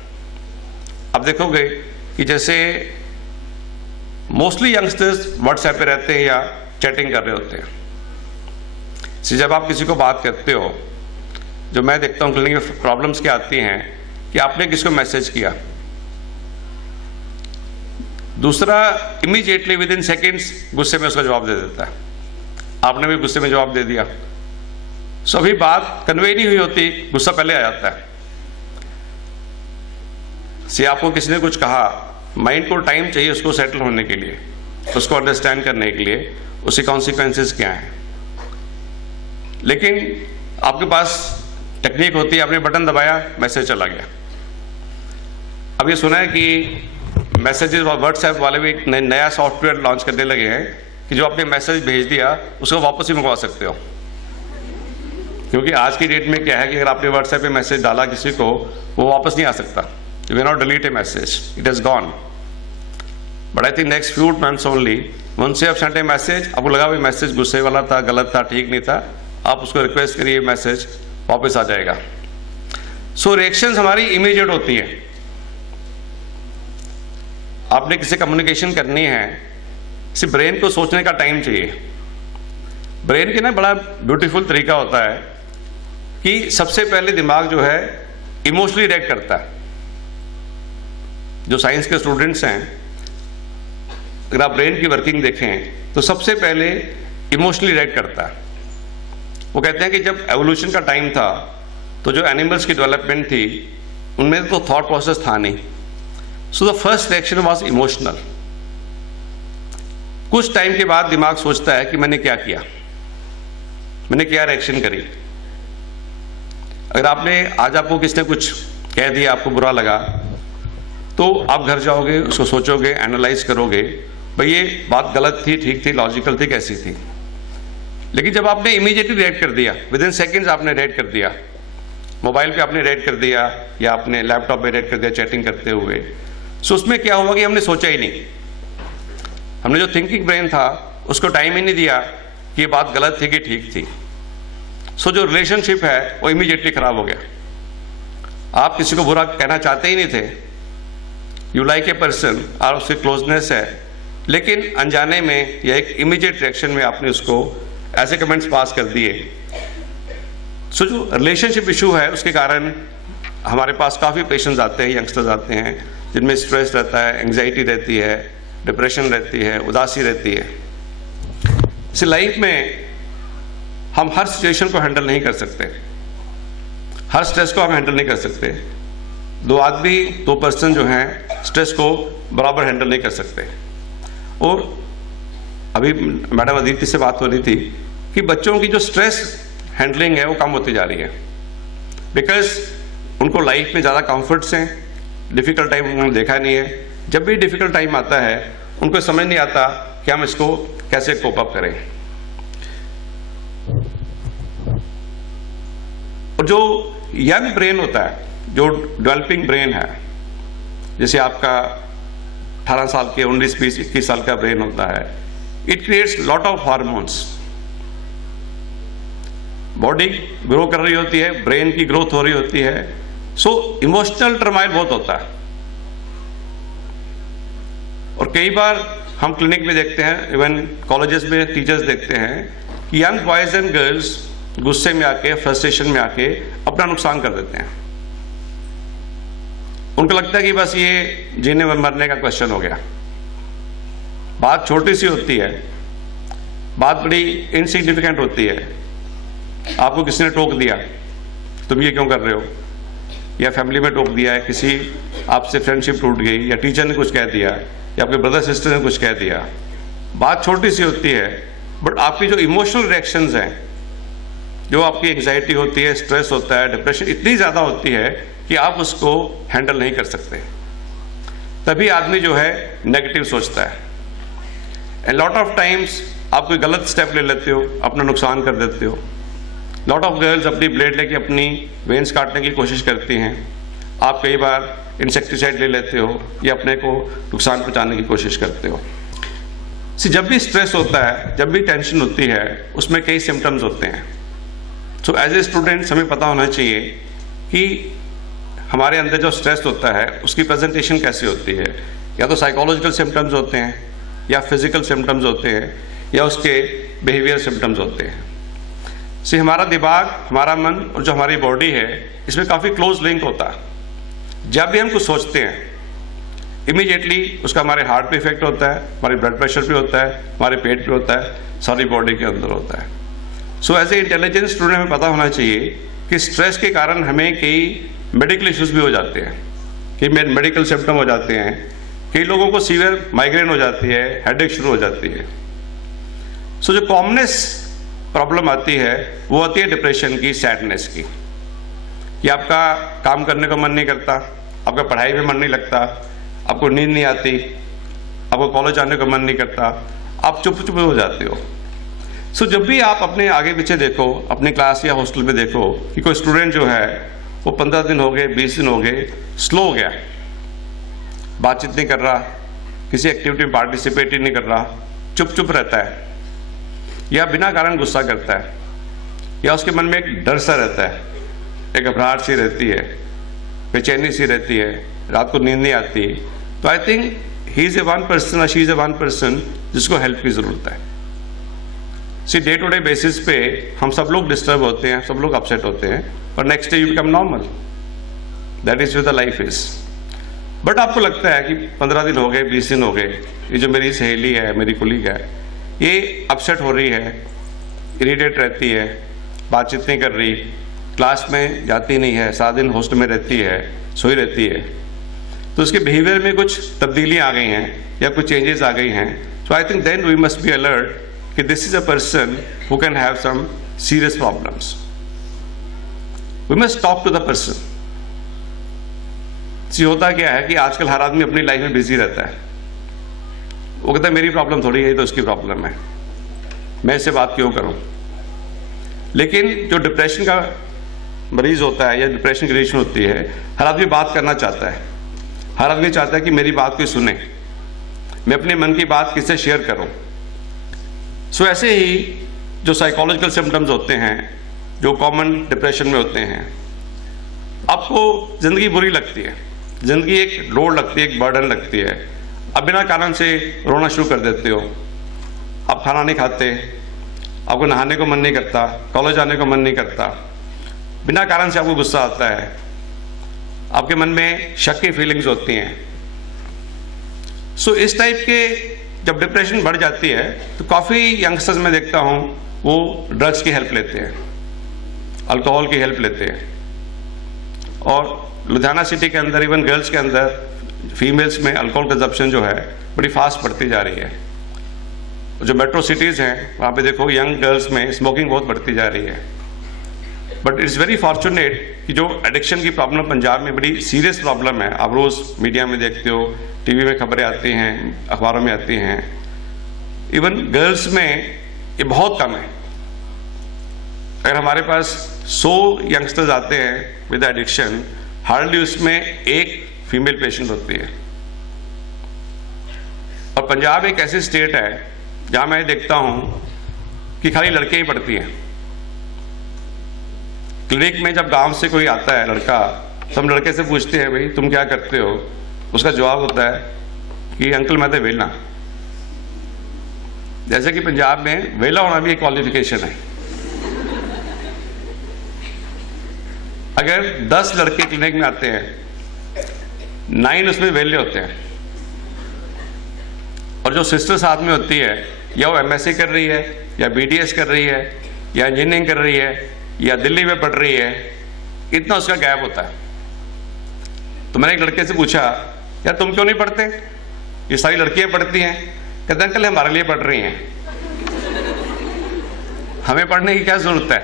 अब देखोगे कि जैसे मोस्टली यंगस्टर्स व्हाट्सएप पे रहते हैं या चैटिंग कर रहे होते हैं। जब आप किसी को बात करते हो, जो मैं देखता हूँ क्लिनिक में प्रॉब्लम्स क्या आती हैं कि आपने किसको मैसेज किया, दूसरा इमीडिएटली विद इन सेकेंड्स गुस्से में उसका जवाब दे देता है, आपने भी गुस्से में जवाब दे दिया। सो अभी बात कन्वे नहीं हुई होती, गुस्सा पहले आ जाता है। आपको किसी ने कुछ कहा, माइंड को टाइम चाहिए उसको सेटल होने के लिए, उसको अंडरस्टैंड करने के लिए, उसके कॉन्सिक्वेंसेस क्या हैं। लेकिन आपके पास टेक्निक होती है, आपने बटन दबाया, मैसेज चला गया। अब ये सुना है कि मैसेजेस व्हाट्सएप वाले भी एक नया सॉफ्टवेयर लॉन्च करने लगे हैं कि जो आपने मैसेज भेज दिया उसको वापस ही मंगवा सकते हो। क्योंकि आज की डेट में क्या है कि अगर आपने व्हाट्सएप पे मैसेज डाला किसी को, वो वापस नहीं आ सकता। You can not delete a message, it has gone. But I think next few months only, once you have sent a message, आपको लगा भी मैसेज गुस्से वाला था, गलत था, ठीक नहीं था, आप उसको रिक्वेस्ट करिए, मैसेज वापस आ जाएगा। सो रिएक्शंस हमारी इमीडिएट होती है। आपने किसी कम्युनिकेशन करनी है, सिर्फ ब्रेन को सोचने का टाइम चाहिए। ब्रेन के ना बड़ा ब्यूटीफुल तरीका होता है कि सबसे पहले दिमाग जो है इमोशनली रिएक्ट करता है। जो साइंस के स्टूडेंट्स हैं, अगर आप ब्रेन की वर्किंग देखें तो सबसे पहले इमोशनली रिएक्ट करता है। वो कहते हैं कि जब एवोल्यूशन का टाइम था तो जो एनिमल्स की डेवलपमेंट थी उनमें तो थॉट प्रोसेस था नहीं, सो the first reaction was emotional. कुछ टाइम के बाद दिमाग सोचता है कि मैंने क्या किया, मैंने क्या रिएक्शन करी। अगर आपने आज आपको किसने कुछ कह दिया, आपको बुरा लगा, तो आप घर जाओगे, उसको सोचोगे, एनालाइज करोगे, भाई ये बात गलत थी, ठीक थी, लॉजिकल थी, कैसी थी। लेकिन जब आपने इमीडिएटली रिएक्ट कर दिया, विद इन सेकेंड्स आपने रिएक्ट कर दिया, मोबाइल पे आपने रिएक्ट कर दिया या आपने लैपटॉप पे रिएक्ट कर दिया चैटिंग करते हुए, सो उसमें क्या हुआ कि हमने सोचा ही नहीं, हमने जो थिंकिंग ब्रेन था उसको टाइम ही नहीं दिया कि ये बात गलत थी कि ठीक थी। सो जो रिलेशनशिप है वो इमीडिएटली खराब हो गया। आप किसी को बुरा कहना चाहते ही नहीं थे, यू लाइक ए पर्सन और उसकी क्लोजनेस है, लेकिन अनजाने में या एक इमीडिएट रिएक्शन में आपने उसको ऐसे कमेंट्स पास कर दिए। सो जो रिलेशनशिप इशू है उसके कारण हमारे पास काफ़ी पेशेंट्स आते हैं, यंगस्टर्स आते हैं जिनमें स्ट्रेस रहता है, एंग्जाइटी रहती है, डिप्रेशन रहती है, उदासी रहती है। इस लाइफ में हम हर सिचुएशन को हैंडल नहीं कर सकते, हर स्ट्रेस को हम हैंडल नहीं कर सकते। दो आदमी, दो पर्सन जो हैं स्ट्रेस को बराबर हैंडल नहीं कर सकते। और अभी मैडम अदिति से बात हो रही थी कि बच्चों की जो स्ट्रेस हैंडलिंग है वो कम होती जा रही है, बिकॉज उनको लाइफ में ज़्यादा कंफर्ट्स हैं, डिफ़िकल्ट टाइम उन्होंने देखा नहीं है। जब भी डिफ़िकल्ट टाइम आता है उनको समझ नहीं आता कि हम इसको कैसे कोप अप करें। और जो यंग ब्रेन होता है, जो डेवलपिंग ब्रेन है, जैसे आपका 18 साल के, 19, 20, 21 साल का ब्रेन होता है, it creates lot of hormones. Body grow कर रही होती है, ब्रेन की ग्रोथ हो रही होती है, सो इमोशनल टर्माइल बहुत होता है। और कई बार हम क्लिनिक में देखते हैं, इवन कॉलेजेस में टीचर्स देखते हैं कि यंग बॉयज एंड गर्ल्स गुस्से में आके, फ्रस्ट्रेशन में आके अपना नुकसान कर देते हैं। उनको लगता है कि बस ये जीने मरने का क्वेश्चन हो गया। बात छोटी सी होती है, बात बड़ी इनसिग्निफिकेंट होती है। आपको किसी ने टोक दिया, तुम ये क्यों कर रहे हो, या फैमिली में टोक दिया है, किसी आपसे फ्रेंडशिप टूट गई, या टीचर ने कुछ कह दिया, या आपके ब्रदर सिस्टर ने कुछ कह दिया। बात छोटी सी होती है, बट आपकी जो इमोशनल रिएक्शंस हैं, जो आपकी एंग्जाइटी होती है, स्ट्रेस होता है, डिप्रेशन इतनी ज़्यादा होती है कि आप उसको हैंडल नहीं कर सकते। तभी आदमी जो है नेगेटिव सोचता है। एंड लॉट ऑफ टाइम्स आप कोई गलत स्टेप ले लेते हो, अपना नुकसान कर देते हो। लॉट ऑफ गर्ल्स अपनी ब्लेड लेके अपनी वेन्स काटने की कोशिश करती हैं। आप कई बार इंसेक्टिसाइड ले लेते हो या अपने को नुकसान पहुंचाने की कोशिश करते हो। जब भी स्ट्रेस होता है, जब भी टेंशन होती है, उसमें कई सिम्टम्स होते हैं। सो एज ए स्टूडेंट्स हमें पता होना चाहिए कि हमारे अंदर जो स्ट्रेस होता है उसकी प्रेजेंटेशन कैसी होती है। या तो साइकोलॉजिकल सिम्टम्स होते हैं, या फिजिकल सिम्टम्स होते हैं, या उसके बिहेवियर सिम्टम्स होते हैं। हमारा दिमाग, हमारा मन और जो हमारी बॉडी है, इसमें काफ़ी क्लोज लिंक होता है। जब भी हम कुछ सोचते हैं, इमीडिएटली उसका हमारे हार्ट पे इफेक्ट होता है, हमारे ब्लड प्रेशर पे होता है, हमारे पेट पे होता है, सारी बॉडी के अंदर होता है। So as a intelligent student हमें पता होना चाहिए कि स्ट्रेस के कारण हमें कई मेडिकल इश्यूज भी हो जाते हैं, कई मेडिकल सिम्टम हो जाते हैं। कई लोगों को सीवियर माइग्रेन हो जाती है, हेडेक शुरू हो जाती है। सो जो कॉमनेस प्रॉब्लम आती है वो आती है डिप्रेशन की, सैडनेस की, कि आपका काम करने को मन नहीं करता, आपका पढ़ाई में मन नहीं लगता, आपको नींद नहीं आती, आपको कॉलेज आने का मन नहीं करता, आप चुप चुप हो जाते हो। सो जब भी आप अपने आगे पीछे देखो, अपनी क्लास या हॉस्टल में देखो कि कोई स्टूडेंट जो है वो 15 दिन हो गए, 20 दिन हो गए, स्लो हो गया, बातचीत नहीं कर रहा, किसी एक्टिविटी में पार्टिसिपेट ही नहीं कर रहा, चुप चुप रहता है, या बिना कारण गुस्सा करता है, या उसके मन में एक डर सा रहता है, एक घबराहट सी रहती है, बेचैनी सी रहती है, रात को नींद नहीं आती, तो I think he is a one person और she is a one person जिसको हेल्प की जरूरत है। डे टू डे बेसिस पे हम सब लोग डिस्टर्ब होते हैं, सब लोग अपसेट होते हैं, पर next day you become normal. That is the life is. But आपको लगता है कि 15 दिन हो गए, 20 दिन हो गए, ये जो मेरी सहेली है, मेरी कुलीग है, ये अपसेट हो रही है, इरिटेट रहती है, बातचीत नहीं कर रही, क्लास में जाती नहीं है, सारा दिन हॉस्टल में रहती है, सोई रहती है, तो उसके बिहेवियर में कुछ तब्दीलियां आ गई हैं या कुछ चेंजेस आ गई हैं. So I think then we must be alert कि this is a person who can have some serious problems. We must talk to the person. होता क्या है कि आजकल हर आदमी अपनी लाइफ में बिजी रहता है. वो कहता है मेरी प्रॉब्लम थोड़ी है, तो उसकी प्रॉब्लम है, मैं इससे बात क्यों करूं. लेकिन जो डिप्रेशन का मरीज होता है या डिप्रेशन की कंडीशन होती है, हर आदमी बात करना चाहता है. हर आदमी चाहता है कि मेरी बात कोई सुने, मैं अपने मन की बात किससे शेयर करूं. सो ऐसे ही जो साइकोलॉजिकल सिम्टम्स होते हैं जो कॉमन डिप्रेशन में होते हैं, आपको जिंदगी बुरी लगती है, जिंदगी एक लोड लगती है, एक बर्डन लगती है, अब बिना कारण से रोना शुरू कर देते हो, आप खाना नहीं खाते, आपको नहाने को मन नहीं करता, कॉलेज जाने को मन नहीं करता, बिना कारण से आपको गुस्सा आता है, आपके मन में शक की फीलिंग्स होती हैं. सो इस टाइप के जब डिप्रेशन बढ़ जाती है तो काफ़ी यंगस्टर्स में देखता हूँ वो ड्रग्स की हेल्प लेते हैं, अल्कोहल की हेल्प लेते हैं. और लुधियाना सिटी के अंदर इवन गर्ल्स के अंदर फीमेल्स में अल्कोहल कंजप्शन जो है बड़ी फास्ट बढ़ती जा रही है. जो मेट्रो सिटीज़ हैं वहाँ पे देखो यंग गर्ल्स में स्मोकिंग बहुत बढ़ती जा रही है. बट इट्स वेरी फॉर्चुनेट कि जो एडिक्शन की प्रॉब्लम पंजाब में बड़ी सीरियस प्रॉब्लम है, आप रोज़ मीडिया में देखते हो, टीवी में खबरें आती हैं, अखबारों में आती हैं, इवन गर्ल्स में ये बहुत कम है. अगर हमारे पास 100 यंगस्टर्स आते हैं विद एडिक्शन, हार्डली उसमें एक फीमेल पेशेंट होती है. और पंजाब एक ऐसी स्टेट है जहां मैं देखता हूं कि खाली लड़कियां ही पढ़ती हैं. क्लिनिक में जब गांव से कोई आता है लड़का, तो हम लड़के से पूछते हैं भाई तुम क्या करते हो, उसका जवाब होता है कि अंकल मैं तो वेला. जैसे कि पंजाब में वेला होना भी एक क्वालिफिकेशन है. अगर 10 लड़के क्लिनिक में आते हैं, 9 उसमें वेले होते हैं. और जो सिस्टर साथ में होती है, या वो एमएससी कर रही है, या बीडीएस कर रही है, या इंजीनियरिंग कर रही है, या दिल्ली में पढ़ रही है, इतना उसका गैप होता है. तो मैंने एक लड़के से पूछा यार तुम क्यों नहीं पढ़ते, ये सारी लड़कियां पढ़ती हैं. कहते हैं अंकल हमारे लिए पढ़ रही हैं, हमें पढ़ने की क्या जरूरत है,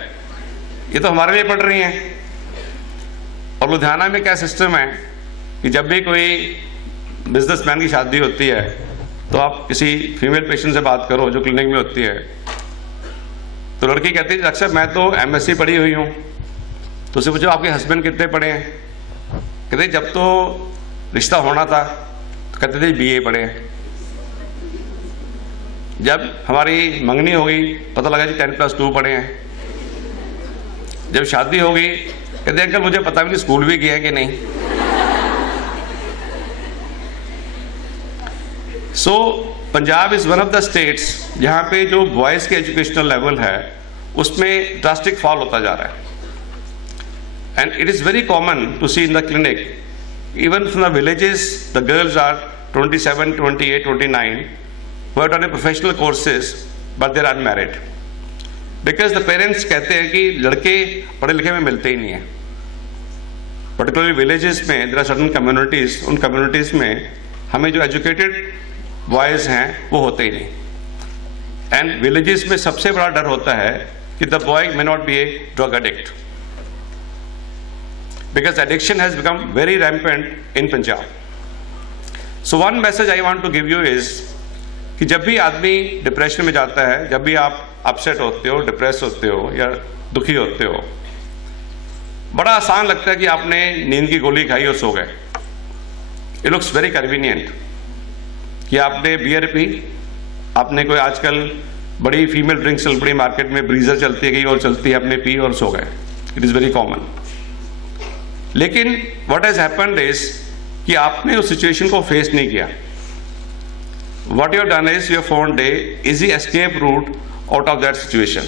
ये तो हमारे लिए पढ़ रही हैं. और लुधियाना में क्या सिस्टम है कि जब भी कोई बिजनेसमैन की शादी होती है तो आप किसी फीमेल पेशेंट से बात करो जो क्लिनिक में होती है, तो लड़की कहती है अक्सर मैं तो एमएससी पढ़ी हुई हूँ. तो उससे पूछो आपके हस्बैंड कितने पढ़े हैं, कहते जब तो रिश्ता होना था तो कहते थे बीए पढ़े हैं, जब हमारी मंगनी हो गई पता लगा जी 10+2 पढ़े हैं, जब शादी हो गई कहते अंकल मुझे पता भी नहीं स्कूल भी गया है कि नहीं. So Punjab is one of the states जहां पे जो बॉयज के एजुकेशनल लेवल है उसमें ड्रास्टिक फॉल होता जा रहा है. And it is very common to see in the clinic, even from the villages the girls are 27, 28, 29 who have done professional courses but they're unmarried. Because the parents कहते हैं कि लड़के पढ़े लिखे में मिलते ही नहीं है. पर्टिकुलरली विलेजेस में देयर आर सर्टेन कम्युनिटीज, उन कम्युनिटीज में हमें जो एजुकेटेड बॉयज हैं वो होते ही नहीं. एंड विलेजेस में सबसे बड़ा डर होता है कि the boy may not be a drug addict, because addiction has become very rampant in Punjab. So one message I want to give you is कि जब भी आदमी डिप्रेशन में जाता है, जब भी आप अपसेट होते हो, डिप्रेस होते हो या दुखी होते हो, बड़ा आसान लगता है कि आपने नींद की गोली खाई और सो गए. इट लुक्स वेरी कन्वीनियंट कि आपने बियर पी, आपने कोई आजकल बड़ी फीमेल ड्रिंक्स चल पड़ी मार्केट में, ब्रीजर चलती है कहीं और चलती है, आपने पी और सो गए. It is very common. लेकिन व्हाट हैज हैपेंड इज कि आपने उस सिचुएशन को फेस नहीं किया. What you have done is you have found a easy escape route out of that situation.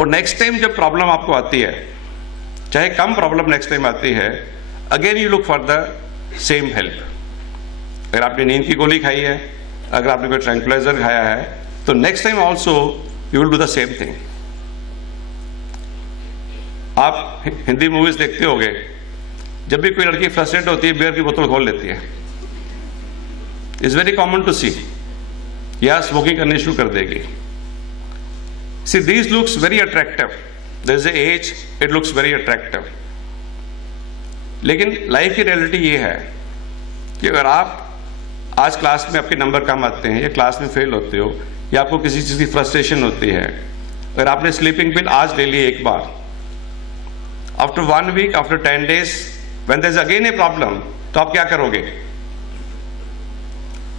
और नेक्स्ट टाइम जब प्रॉब्लम आपको आती है, चाहे कम प्रॉब्लम नेक्स्ट टाइम आती है, again you look for the same help. अगर आपने नींद की गोली खाई है, अगर आपने कोई ट्रैंक्विलाइजर खाया है, तो next time also you will do the same thing. आप हिंदी मूवीज देखते होंगे, जब भी कोई लड़की फ्रस्ट्रेट होती है बियर की बोतल खोल लेती है. इट्स वेरी कॉमन टू सी. या स्मोकिंग करनी शुरू कर देगी. See, these looks very attractive. There is a age, it looks very attractive. लेकिन लाइफ की रियलिटी ये है कि अगर आप आज क्लास में आपके नंबर कम आते हैं या क्लास में फेल होते हो या आपको किसी चीज़ की फ्रस्ट्रेशन होती है, अगर आपने स्लीपिंग पिल आज ले ली एक बार, after 1 week, after 10 days, when there is again a problem, तो आप क्या करोगे?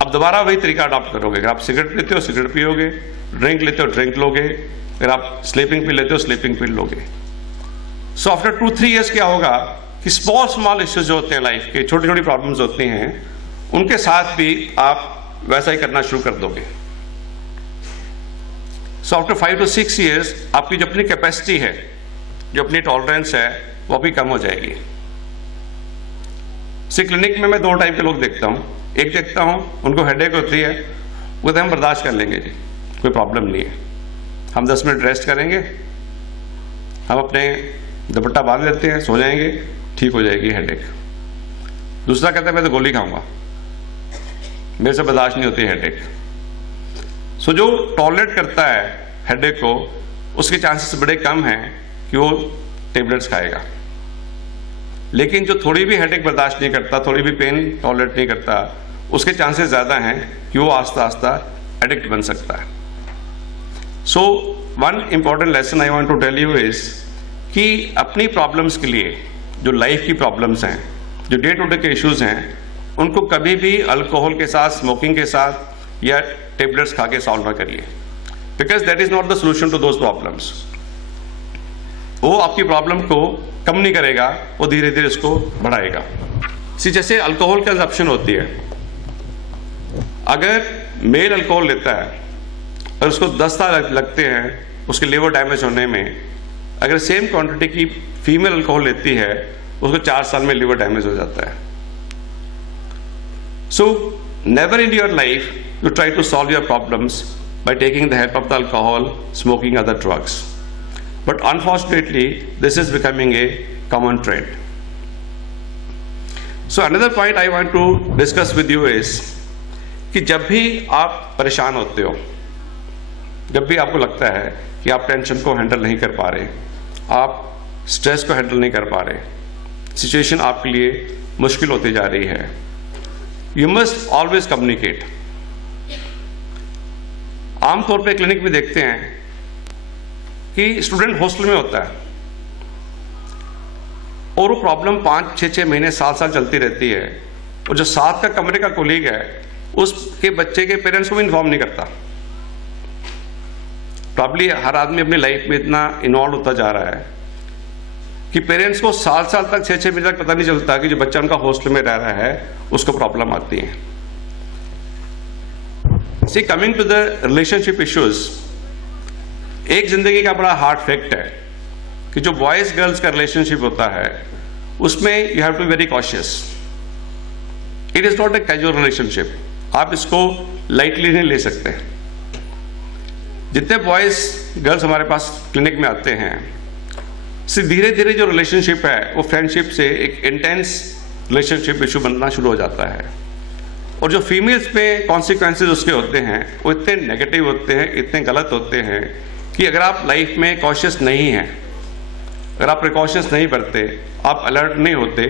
अब दोबारा वही तरीका अडॉप्ट करोगे. अगर आप सिगरेट लेते हो सिगरेट पियोगे, ड्रिंक लेते हो ड्रिंक लोगे, अगर आप स्लीपिंग पिल लेते हो स्लीपिंग पिल लोगे. सो आफ्टर 2-3 years क्या होगा कि स्मॉल इश्यूज जो होते हैं लाइफ के, छोटी छोटी प्रॉब्लम्स होती हैं, उनके साथ भी आप वैसा ही करना शुरू कर दोगे. सो आफ्टर 5 to 6 years आपकी जो अपनी कैपेसिटी है, जो अपनी टॉलरेंस है, वो भी कम हो जाएगी. क्लिनिक में मैं 2 टाइप के लोग देखता हूं. एक देखता हूं उनको हेडेक होती है, वो तो हम बर्दाश्त कर लेंगे जी, कोई प्रॉब्लम नहीं है, हम 10 मिनट रेस्ट करेंगे, हम अपने दुपट्टा बांध लेते हैं, सो जाएंगे, ठीक हो जाएगी हेडेक. दूसरा कहता है मैं तो गोली खाऊंगा, मेरे से बर्दाश्त नहीं होती हेडेक. सो जो टॉलरेट करता है हेडेक को, उसके चांसेस बड़े कम हैं कि वो टेबलेट्स खाएगा. लेकिन जो थोड़ी भी हेडेक बर्दाश्त नहीं करता, थोड़ी भी पेन टॉलरेट नहीं करता, उसके चांसेस ज़्यादा हैं कि वो आस्ता आस्ता एडिक्ट बन सकता है. So one important lesson I want to tell you is कि अपनी प्रॉब्लम्स के लिए, जो लाइफ की प्रॉब्लम्स हैं, जो डे टू डे के इश्यूज हैं, उनको कभी भी अल्कोहल के साथ, स्मोकिंग के साथ या टेबलेट्स खा के सॉल्व ना करिए, because that is not the solution to those problems. वो आपकी प्रॉब्लम को कम नहीं करेगा, वो धीरे धीरे इसको बढ़ाएगा. जैसे अल्कोहल कंजप्शन होती है, अगर मेल अल्कोहल लेता है और उसको 10 साल लगते हैं उसके लिवर डैमेज होने में, अगर सेम क्वांटिटी की फीमेल अल्कोहल लेती है उसको 4 साल में लिवर डैमेज हो जाता है. So never in your life you try to solve your problems by taking the help of the alcohol, smoking, other drugs. But unfortunately, this is becoming a common trend. So another point I want to discuss with you is कि जब भी आप परेशान होते हो, जब भी आपको लगता है कि आप टेंशन को हैंडल नहीं कर पा रहे, आप स्ट्रेस को हैंडल नहीं कर पा रहे, सिचुएशन आपके लिए मुश्किल होती जा रही है, यू मस्ट ऑलवेज कम्युनिकेट. आमतौर पे क्लिनिक में देखते हैं कि स्टूडेंट हॉस्टल में होता है और वो प्रॉब्लम 5-6 महीने, साल चलती रहती है, और जो साथ का कमरे का कोलीग है उसके बच्चे के पेरेंट्स को भी इन्फॉर्म नहीं करता. प्रॉब्ली हर आदमी अपनी लाइफ में इतना इन्वॉल्व होता जा रहा है कि पेरेंट्स को साल तक, 6 महीने तक पता नहीं चलता कि जो बच्चा उनका हॉस्टल में रह रहा है उसको प्रॉब्लम आती है. See, coming to the relationship issues, एक जिंदगी का बड़ा हार्ड फैक्ट है कि जो बॉयज गर्ल्स का रिलेशनशिप होता है उसमें you have to be very cautious. It is not a casual relationship, आप इसको लाइटली नहीं ले सकते. जितने बॉयज गर्ल्स हमारे पास क्लिनिक में आते हैं, धीरे धीरे जो रिलेशनशिप है वो फ्रेंडशिप से एक इंटेंस रिलेशनशिप इशू बनना शुरू हो जाता है, और जो फीमेल्स पे कॉन्सिक्वेंसेज उसके होते हैं वो इतने नेगेटिव होते हैं, इतने गलत होते हैं कि अगर आप लाइफ में कॉशियस नहीं हैं, अगर आप प्रिकॉशंस नहीं बरते, आप अलर्ट नहीं होते,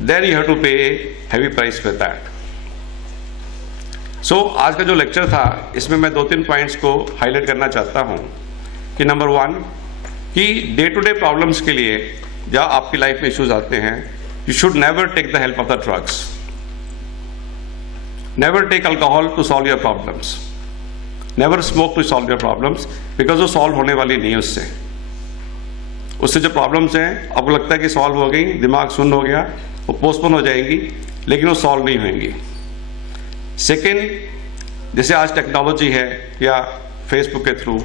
then you have to pay a heavy price for that. So आज का जो लेक्चर था इसमें मैं 2-3 पॉइंट्स को हाईलाइट करना चाहता हूं कि नंबर 1 कि डे टू डे प्रॉब्लम्स के लिए जब आपकी लाइफ में इश्यूज आते हैं, you should never take the help of the drugs, never take alcohol to solve your problems, never smoke to solve your problems, because वो सॉल्व होने वाली नहीं है. उससे जो प्रॉब्लम्स हैं आपको लगता है कि सॉल्व हो गई, दिमाग सुन्न हो गया, वो पोस्टपोन हो जाएंगी, लेकिन वो सॉल्व नहीं होंगी. सेकेंड, जैसे आज टेक्नोलॉजी है या फेसबुक के through,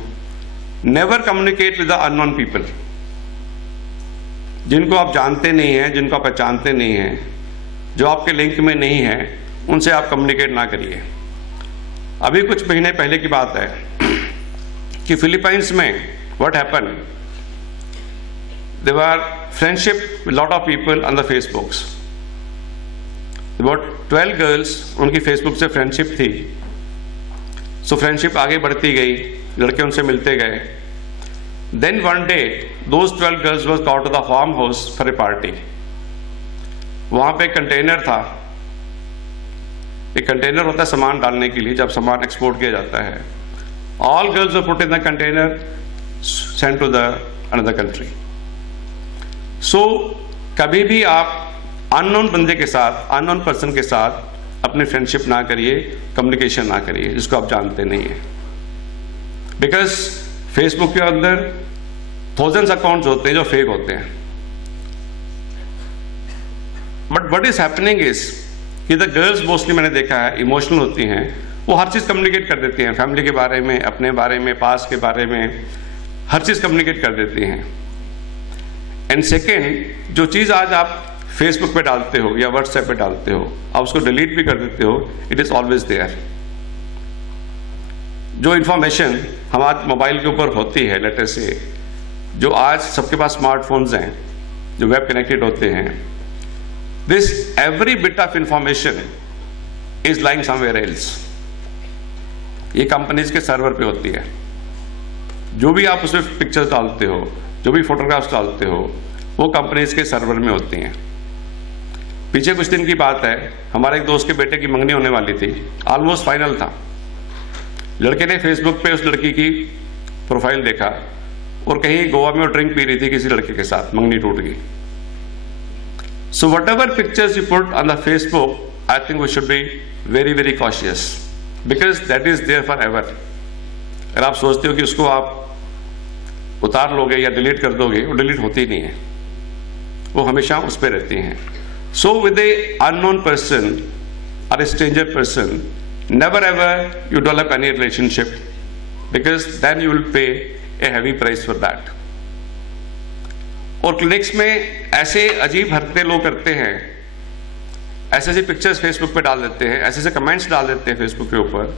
never communicate with the unknown people. जिनको आप जानते नहीं हैं, जिनको आप पहचानते नहीं हैं, जो आपके लिंक में नहीं है, उनसे आप कम्युनिकेट ना करिए. अभी कुछ महीने पहले की बात है, कि फिलीपाइंस में what happen, there were friendship with lot of people on the Facebooks. About 12 girls उनकी फेसबुक से फ्रेंडशिप थी। सो फ्रेंडशिप आगे बढ़ती गई, लड़के उनसे मिलते गए। Then one day those 12 girls was called to the farm house for a party. वहां पे कंटेनर था, एक कंटेनर होता है सामान डालने के लिए, जब सामान एक्सपोर्ट किया जाता है। All girls were put in the container, sent to the another country. So कभी भी आप अननोन बंदे के साथ, अननोन पर्सन के साथ अपनी फ्रेंडशिप ना करिए, कम्युनिकेशन ना करिए जिसको आप जानते नहीं है। बिकॉज फेसबुक के अंदर थाउजेंड्स अकाउंट्स होते हैं जो फेक होते हैं। But what is happening is कि द गर्ल्स मोस्टली मैंने देखा है इमोशनल होती हैं, वो हर चीज कम्युनिकेट कर देती हैं, फैमिली के बारे में, अपने बारे में, पास के बारे में, हर चीज कम्युनिकेट कर देती हैं। एंड सेकेंड, जो चीज आज आप फेसबुक पे डालते हो या व्हाट्सएप पे डालते हो, आप उसको डिलीट भी कर देते हो, इट इज ऑलवेज देयर। जो इंफॉर्मेशन हमारे मोबाइल के ऊपर होती है, लेटर से, जो आज सबके पास स्मार्टफोन्स हैं, जो वेब कनेक्टेड होते हैं, this every bit of information is lying somewhere else. ये कंपनीज के सर्वर पे होती है। जो भी आप उसमें पिक्चर्स डालते हो, जो भी फोटोग्राफ्स डालते हो, वो कंपनीज के सर्वर में होती हैं। पीछे कुछ दिन की बात है, हमारे एक दोस्त के बेटे की मंगनी होने वाली थी, ऑलमोस्ट फाइनल था। लड़के ने फेसबुक पे उस लड़की की प्रोफाइल देखा और कहीं गोवा में वो ड्रिंक पी रही थी किसी लड़के के साथ, मंगनी टूट गई। So whatever pictures you put on the Facebook, I think we should be very very cautious, because that is there forever. अगर आप सोचते हो कि उसको आप उतार लोगे या डिलीट कर दोगे, वो डिलीट होती नहीं है, वो हमेशा उस पर रहती हैं। So with a unknown person or a stranger person, never ever you develop any relationship, because then you will pay a heavy price for that. और क्लिनिक्स में ऐसे अजीब हरकतें लोग करते हैं, ऐसे ऐसे पिक्चर्स फेसबुक पे डाल देते हैं, ऐसे ऐसे कमेंट्स डाल देते हैं फेसबुक के ऊपर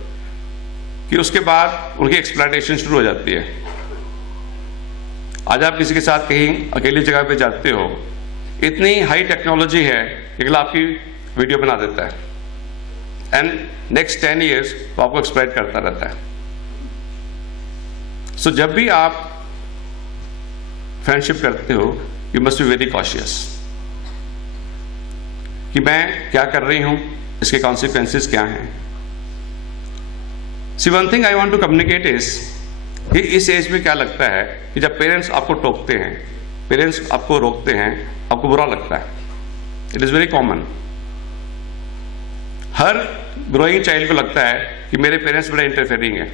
कि उसके बाद उनकी एक्सप्लॉयटेशन शुरू हो जाती है। आज आप किसी के साथ कहीं अकेली जगह पे जाते हो, इतनी हाई टेक्नोलॉजी है कि अगला आपकी वीडियो बना देता है एंड नेक्स्ट 10 years वो आपको एक्सप्लॉइट करता रहता है। सो जब भी आप फ्रेंडशिप करते हो, you must be very cautious कि मैं क्या कर रही हूं, इसके कॉन्सिक्वेंसेस क्या हैं। See one thing I want to communicate is कि इस एज में क्या लगता है कि जब पेरेंट्स आपको टोकते हैं, पेरेंट्स आपको रोकते हैं, आपको बुरा लगता है। It is very common. Her growing child को लगता है कि मेरे पेरेंट्स बड़े इंटरफेयरिंग है,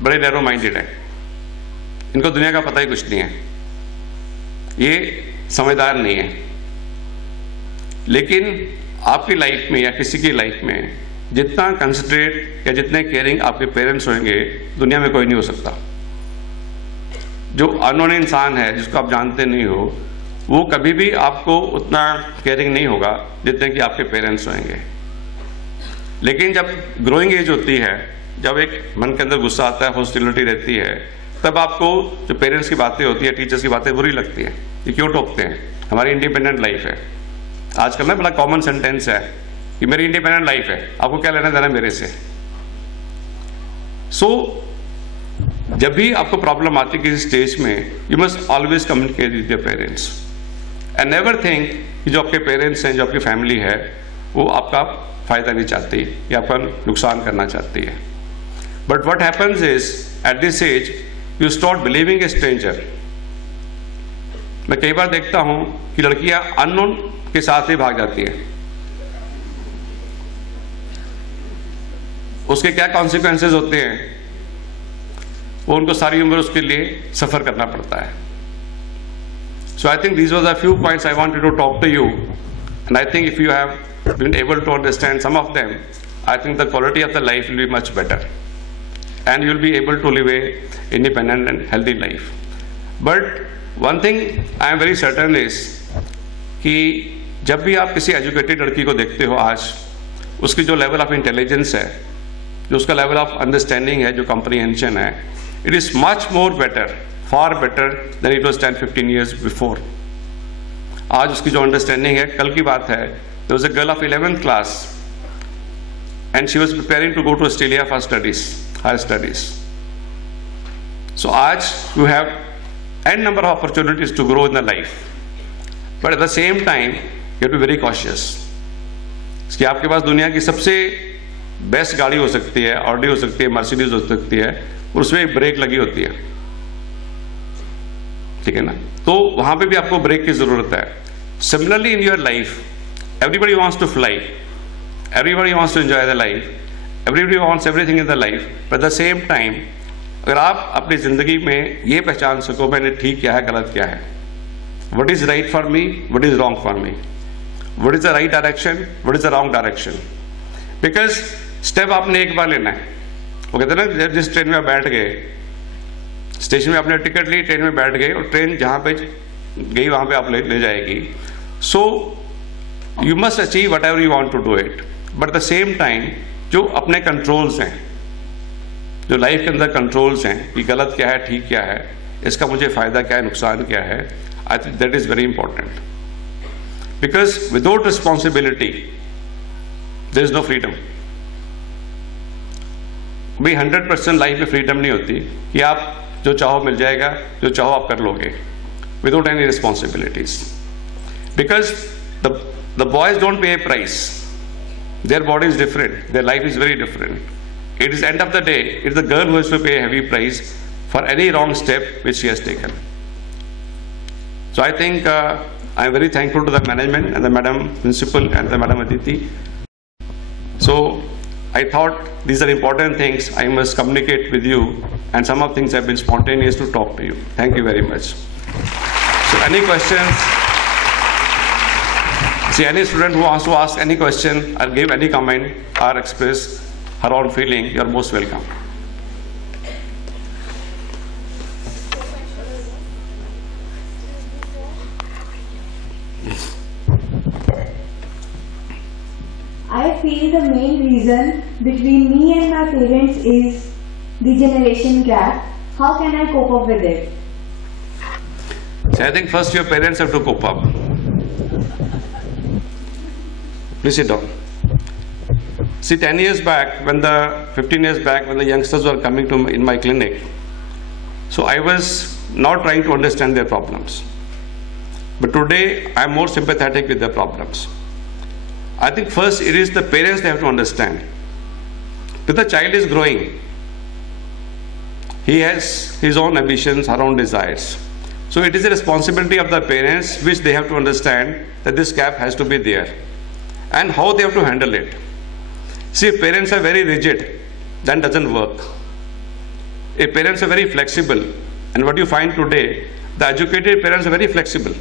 बड़े नैरो माइंडेड है, इनको दुनिया का पता ही कुछ नहीं है, ये समझदार नहीं है। लेकिन आपकी लाइफ में या किसी की लाइफ में जितना कंसिडरेट या जितने केयरिंग आपके पेरेंट्स होंगे, दुनिया में कोई नहीं हो सकता। जो अननोन इंसान है, जिसको आप जानते नहीं हो, वो कभी भी आपको उतना केयरिंग नहीं होगा जितने कि आपके पेरेंट्स होंगे। लेकिन जब ग्रोइंग एज होती है, जब एक मन के अंदर गुस्सा आता है, हॉस्टिलिटी रहती है, तब आपको जो पेरेंट्स की बातें होती है, टीचर्स की बातें बुरी लगती है। ये क्यों टोकते हैं? हमारी इंडिपेंडेंट लाइफ है। आजकल ना बड़ा कॉमन सेंटेंस है कि मेरी इंडिपेंडेंट लाइफ है, आपको क्या लेना देना मेरे से। सो जब भी आपको प्रॉब्लम आती है किसी स्टेज में, you must always communicate with your parents and never think कि जो आपके पेरेंट्स हैं, जो आपकी फैमिली है, वो आपका फायदा नहीं चाहती या आपका नुकसान करना चाहती है। But what happens is at this age you start believing a stranger. मैं कई बार देखता हूं कि लड़कियां अननोन के साथ ही भाग जाती हैं। उसके क्या कॉन्सिक्वेंसेस होते हैं, वो उनको सारी उम्र उसके लिए सफर करना पड़ता है। So I think these were the few points I wanted to talk to you, and I think if you have been able to understand some of them, I think the quality of the life will be much better and you'll be able to live a independent and healthy life. But one thing I am very certain is कि जब भी आप किसी educated लड़की को देखते हो आज, उसकी जो लेवल ऑफ इंटेलिजेंस है, जो उसका लेवल ऑफ अंडरस्टैंडिंग है, जो कॉम्प्रिहेंशन है, it is much more better, far better than it was 10-15 years before. आज उसकी जो अंडरस्टैंडिंग है, कल की बात है, there was a girl of 11th class and she was preparing to go to Australia for studies, higher studies. So आज you have n number of opportunities to grow in the life, but at the same time you have to be very cautious. कि आपके पास दुनिया की सबसे best गाड़ी हो सकती है, ऑडी हो सकती है, मर्सिडीज हो सकती है, और उसमें एक ब्रेक लगी होती है, ठीक है ना, तो वहां पे भी आपको ब्रेक की जरूरत है. Similarly in your life, everybody wants to fly, everybody wants to enjoy the life, everybody wants everything in the life, but at the same time अगर आप अपनी जिंदगी में ये पहचान सको मैंने ठीक क्या है, गलत क्या है, what is right for me, what is wrong for me, what is the right direction, what is the wrong direction, because step आपने एक बार लेना है. वो कहते हैं ना, जिस ट्रेन में बैठ गए, स्टेशन में आपने टिकट ली, ट्रेन में बैठ गए और ट्रेन जहां पे गई वहां पे आप ले जाएगी. So you must achieve whatever you want to do it, but at the same time जो अपने कंट्रोल्स हैं, जो लाइफ के अंदर कंट्रोल्स हैं कि गलत क्या है, ठीक क्या है, इसका मुझे फायदा क्या है, नुकसान क्या है, I think that is very important. Because without responsibility there is no freedom. भाई 100% लाइफ में फ्रीडम नहीं होती कि आप जो चाहो मिल जाएगा, जो चाहो आप कर लोगे, without any responsibilities. Because the boys don't pay a price, their body is different, their life is very different. It is end of the day, it's the girl who has to pay a heavy price for any wrong step which she has taken. So I think I am very thankful to the management and the Madam Principal and the Madam Aditi. So I thought these are important things I must communicate with you, and some of things have been spontaneous to talk to you. Thank you very much. So any questions? See, any student who wants to ask any question or give any comment or express her own feeling, you are most welcome. I feel the main reason between me and my parents is the generation gap. How can I cope up with it? So I think first your parents have to cope up. Please sit down. See, 10 years back, 15 years back, when the youngsters were coming to in my clinic, so I was not trying to understand their problems. But today, I am more sympathetic with their problems. I think first it is the parents they have to understand. But the child is growing. He has his own ambitions, her own desires. So it is the responsibility of the parents which they have to understand that this gap has to be there. And how they have to handle it. See, if parents are very rigid, then doesn't work. If parents are very flexible, and what you find today, the educated parents are very flexible.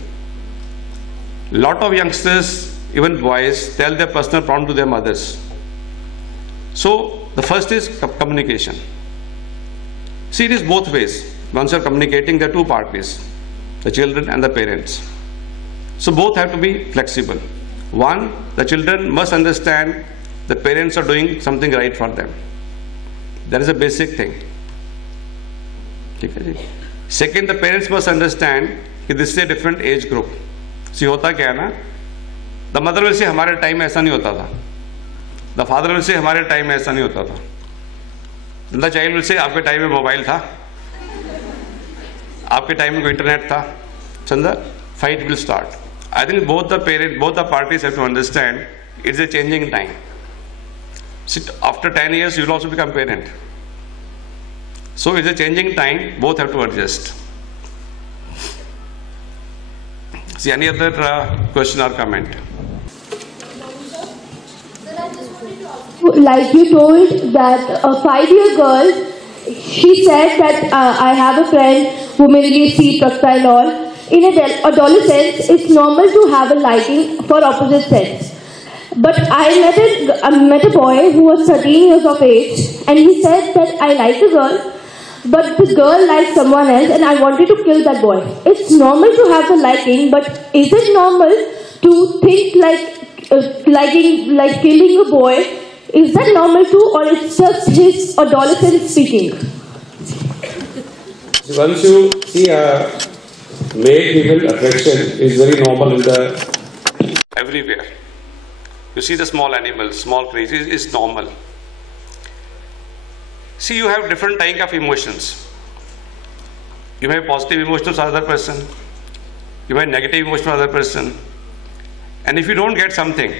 Lot of youngsters, even boys, tell their personal problem to their mothers. So the first is communication. See, it is both ways. Once you are communicating, there are two parties, the children and the parents. So both have to be flexible. One, the children must understand the parents are doing something right for them. That is a basic thing. Second, the parents must understand that this is a different age group. See, होता क्या है ना, the mother will say हमारे time में ऐसा नहीं होता था, the father will say हमारे टाइम में ऐसा नहीं होता था, the child will say आपके टाइम में मोबाइल था, आपके टाइम में कोई इंटरनेट था. चंदा, fight will start. I think both the parties have to understand it's a changing time. So after 10 years, you will also become parent. So it's a changing time. Both have to adjust. See, any other question or comment? Like you told that a 5-year girl, she said that I have a friend who may really see Prakta and all. In adolescence, it's normal to have a liking for opposite sex. But I met a boy who was 13 years of age, and he said that I like a girl, but the girl likes someone else, and I wanted to kill that boy. It's normal to have a liking, but is it normal to think like killing a boy Is that normal too, or it's just his adolescence speaking? Once you see a male-female attraction is very normal in the everywhere. You see the small animals, small creatures is normal. See, you have different type of emotions. You may have positive emotions for other person. You may have negative emotions for other person. And if you don't get something,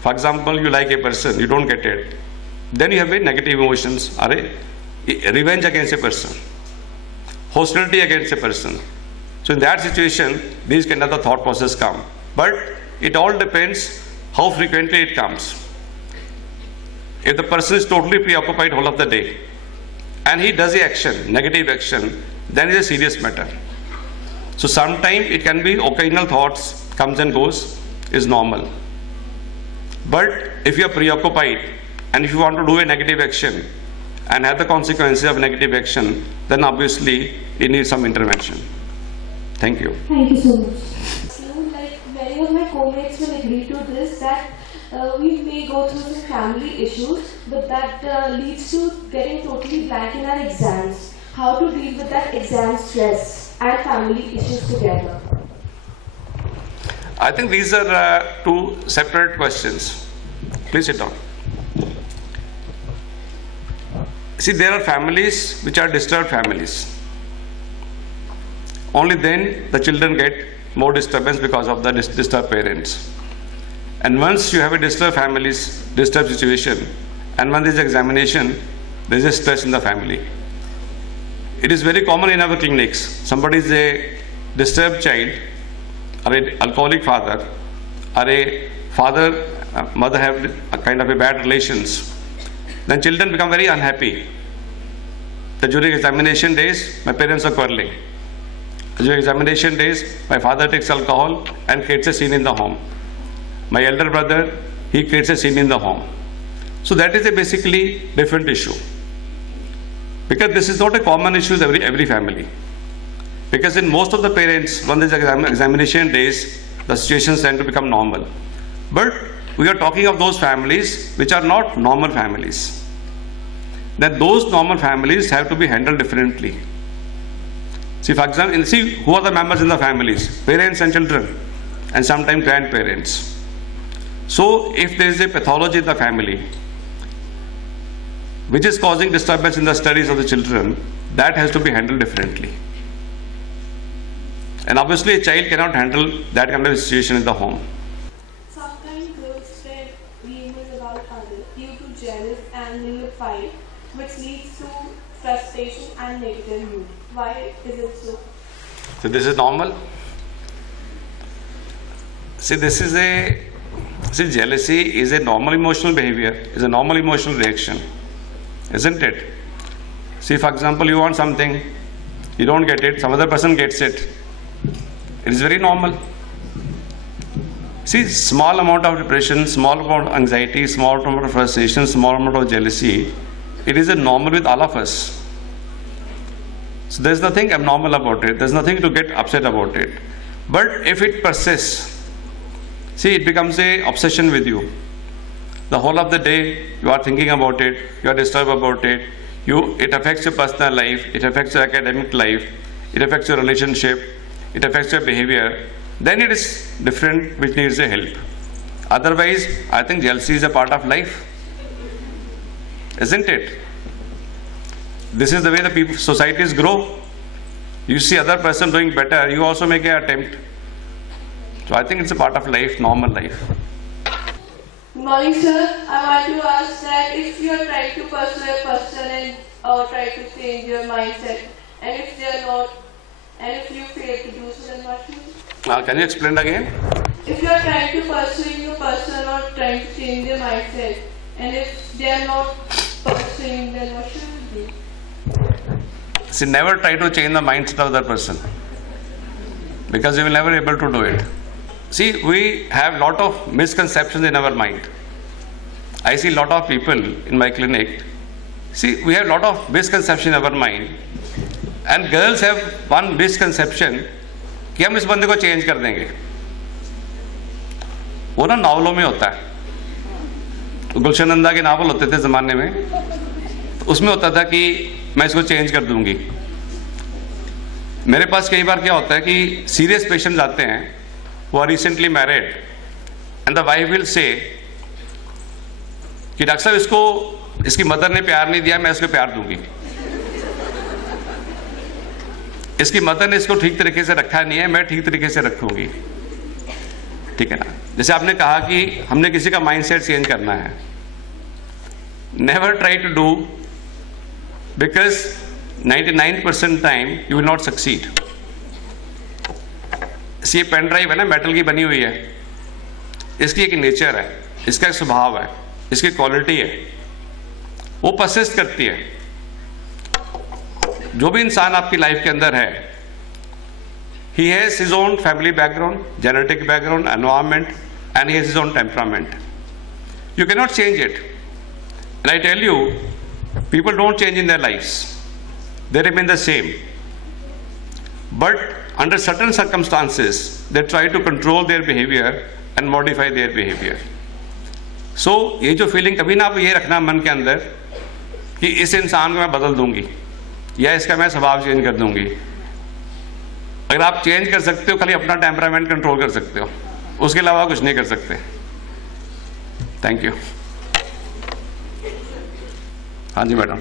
for example, you like a person, you don't get it, then you have very negative emotions, revenge against a person, hostility against a person. So in that situation, these kind of the thought process come. But it all depends how frequently it comes. If the person is totally preoccupied whole of the day and he does the action, negative action, then it is a serious matter. So sometimes it can be occasional thoughts, comes and goes, is normal. But if you are preoccupied and if you want to do a negative action and have the consequences of negative action, then obviously it needs some intervention. Thank you. Thank you so much. So, like many of my co-mates will agree to this, that we may go through some family issues, but that leads to getting totally blank in our exams. How to deal with that exam stress and family issues together? I think these are two separate questions. Please sit down. See, there are families which are disturbed families. Only then the children get more disturbance because of the disturbed parents. And once you have a disturbed families, disturbed situation, and when there is examination, there is a stress in the family. It is very common in our clinics. Somebody is a disturbed child, or an alcoholic father, or a father, mother have a kind of a bad relations. Then children become very unhappy. During examination days, my parents are quarreling. During examination days, my father takes alcohol and creates a scene in the home. My elder brother, he creates a scene in the home. So that is a basically different issue. Because this is not a common issue in every family. Because in most of the parents, when there is examination days, the situations tend to become normal. But we are talking of those families which are not normal families. Then those normal families have to be handled differently. See, for example, see who are the members in the families? Parents and children, and sometimes grandparents. So if there is a pathology in the family which is causing disturbance in the studies of the children, that has to be handled differently. And obviously a child cannot handle that kind of situation in the home. Sometimes girls spread rumors about others due to jealous and they will fight, which leads to frustration and negative mood. Why is it so? So this is normal. See, jealousy is a normal emotional behavior, is a normal emotional reaction, isn't it? See, for example, you want something, you don't get it, some other person gets it. It is very normal. See, small amount of depression, small amount of anxiety, small amount of frustration, small amount of jealousy, it is a normal with all of us. So there's nothing abnormal about it. There's nothing to get upset about it. But if it persists, see, it becomes an obsession with you. The whole of the day you are thinking about it, you are disturbed about it, it affects your personal life, it affects your academic life, it affects your relationship, it affects your behavior, then it is different, which needs a help. Otherwise, I think jealousy is a part of life, isn't it? This is the way the societies grow. You see other person doing better, you also make an attempt. So I think it's a part of life, normal life. Good morning, sir. I want to ask that if you are trying to pursue a person or try to change your mindset, and if they are not, and if you fail to do so, then what should you do? Can you explain again? If you are trying to pursue a person or trying to change their mindset, and if they are not pursuing, then what should you do? See, never try to change the mindset of that person, because you will never be able to do it. See, we have lot of misconceptions in our mind. I see lot of people in my clinic. See, we have lot of misconceptions in our mind, and girls have one misconception कि हम इस बंदे को change कर देंगे. वो ना नावलों में होता है. गुलशन नंदा के नावल होते थे ज़माने में, तो उसमें होता था कि मैं इसको चेंज कर दूंगी। मेरे पास कई बार क्या होता है कि सीरियस पेशेंट्स आते हैं, वो are recently married and the wife will say कि डॉक्टर साहब इसको इसकी मदर ने प्यार नहीं दिया, मैं इसको प्यार दूंगी। इसकी मदर ने इसको ठीक तरीके से रखा नहीं है, मैं ठीक तरीके से रखूंगी। ठीक है ना? जैसे आपने कहा कि हमने किसी का माइंडसेट चेंज करना है, never try to do, because 99% time you will not succeed. ये पेन ड्राइव है ना, मेटल की बनी हुई है, इसकी एक नेचर है, इसका एक स्वभाव है, इसकी क्वालिटी है, वो परसिस्ट करती है। जो भी इंसान आपकी लाइफ के अंदर है, he has his own family background, genetic background, environment, and he has his own temperament. You cannot change it. And I tell you, people don't change in their lives. They remain the same. But under certain circumstances, they try to control their behavior and modify their behavior. So, ये जो feeling कभी ना आप ये रखना मन के अंदर कि इस इंसान को मैं बदल दूंगी या इसका मैं स्वभाव चेंज कर दूंगी। अगर आप चेंज कर सकते हो, खाली अपना टेम्परामेंट कंट्रोल कर सकते हो, उसके अलावा कुछ नहीं कर सकते। Thank you. हाँ जी मैडम।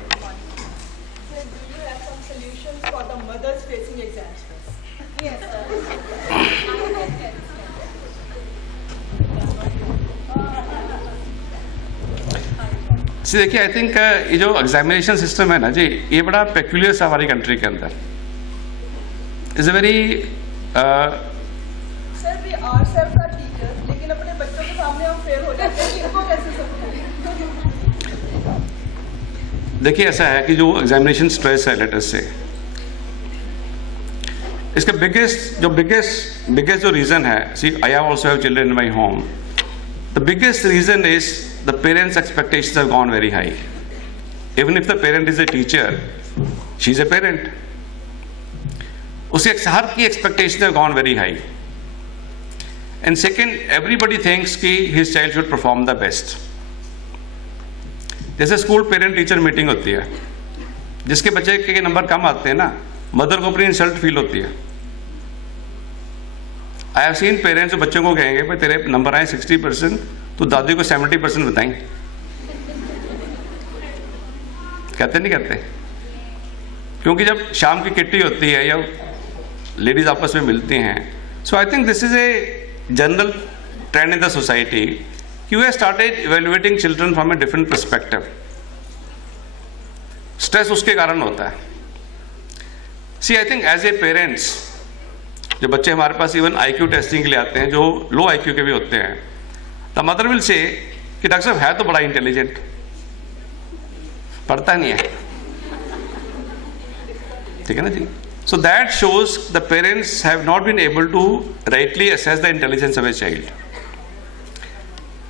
देखिए, आई थिंक ये जो एग्जामिनेशन सिस्टम है ना जी, ये बड़ा पेक्यूलियर है हमारी कंट्री के अंदर। Is a very sir we are self are teachers, लेकिन अपने बच्चों के सामने हम फेल हो जाते हैं, इनको कैसे समझाएं? देखिए, ऐसा है कि जो एग्जामिनेशन स्ट्रेस है लेटेस्ट से, इसका बिगेस्ट जो रीजन है, see I have also have children in my home, the biggest reason is the parents' expectations have gone very high. Even if the parent is a teacher, she's a parent. उसके हर की expectations have gone very high. And second, everybody thinks कि his child should perform the best. जैसे school parent teacher meeting होती है, जिसके बच्चे के number कम आते हैं ना, मदर को अपनी इंसल्ट फील होती है। आई हैव सीन पेरेंट्स जो बच्चों को कहेंगे भाई तेरे नंबर आए 60%, तो दादी को 70% बताएं। कहते नहीं कहते? क्योंकि जब शाम की किट्टी होती है या लेडीज आपस में मिलती हैं, so I think this is a general trend in the society, you have started evaluating children from a different perspective. Stress उसके कारण होता है। See I think as a parents, जो बच्चे हमारे पास इवन IQ टेस्टिंग के लिए आते हैं, जो लो IQ के भी होते हैं, द मदर विल से कि डॉक्टर साहब है तो बड़ा इंटेलिजेंट, पढ़ता नहीं है। ठीक है ना जी? So that shows the parents have not been able to rightly assess the intelligence of a child.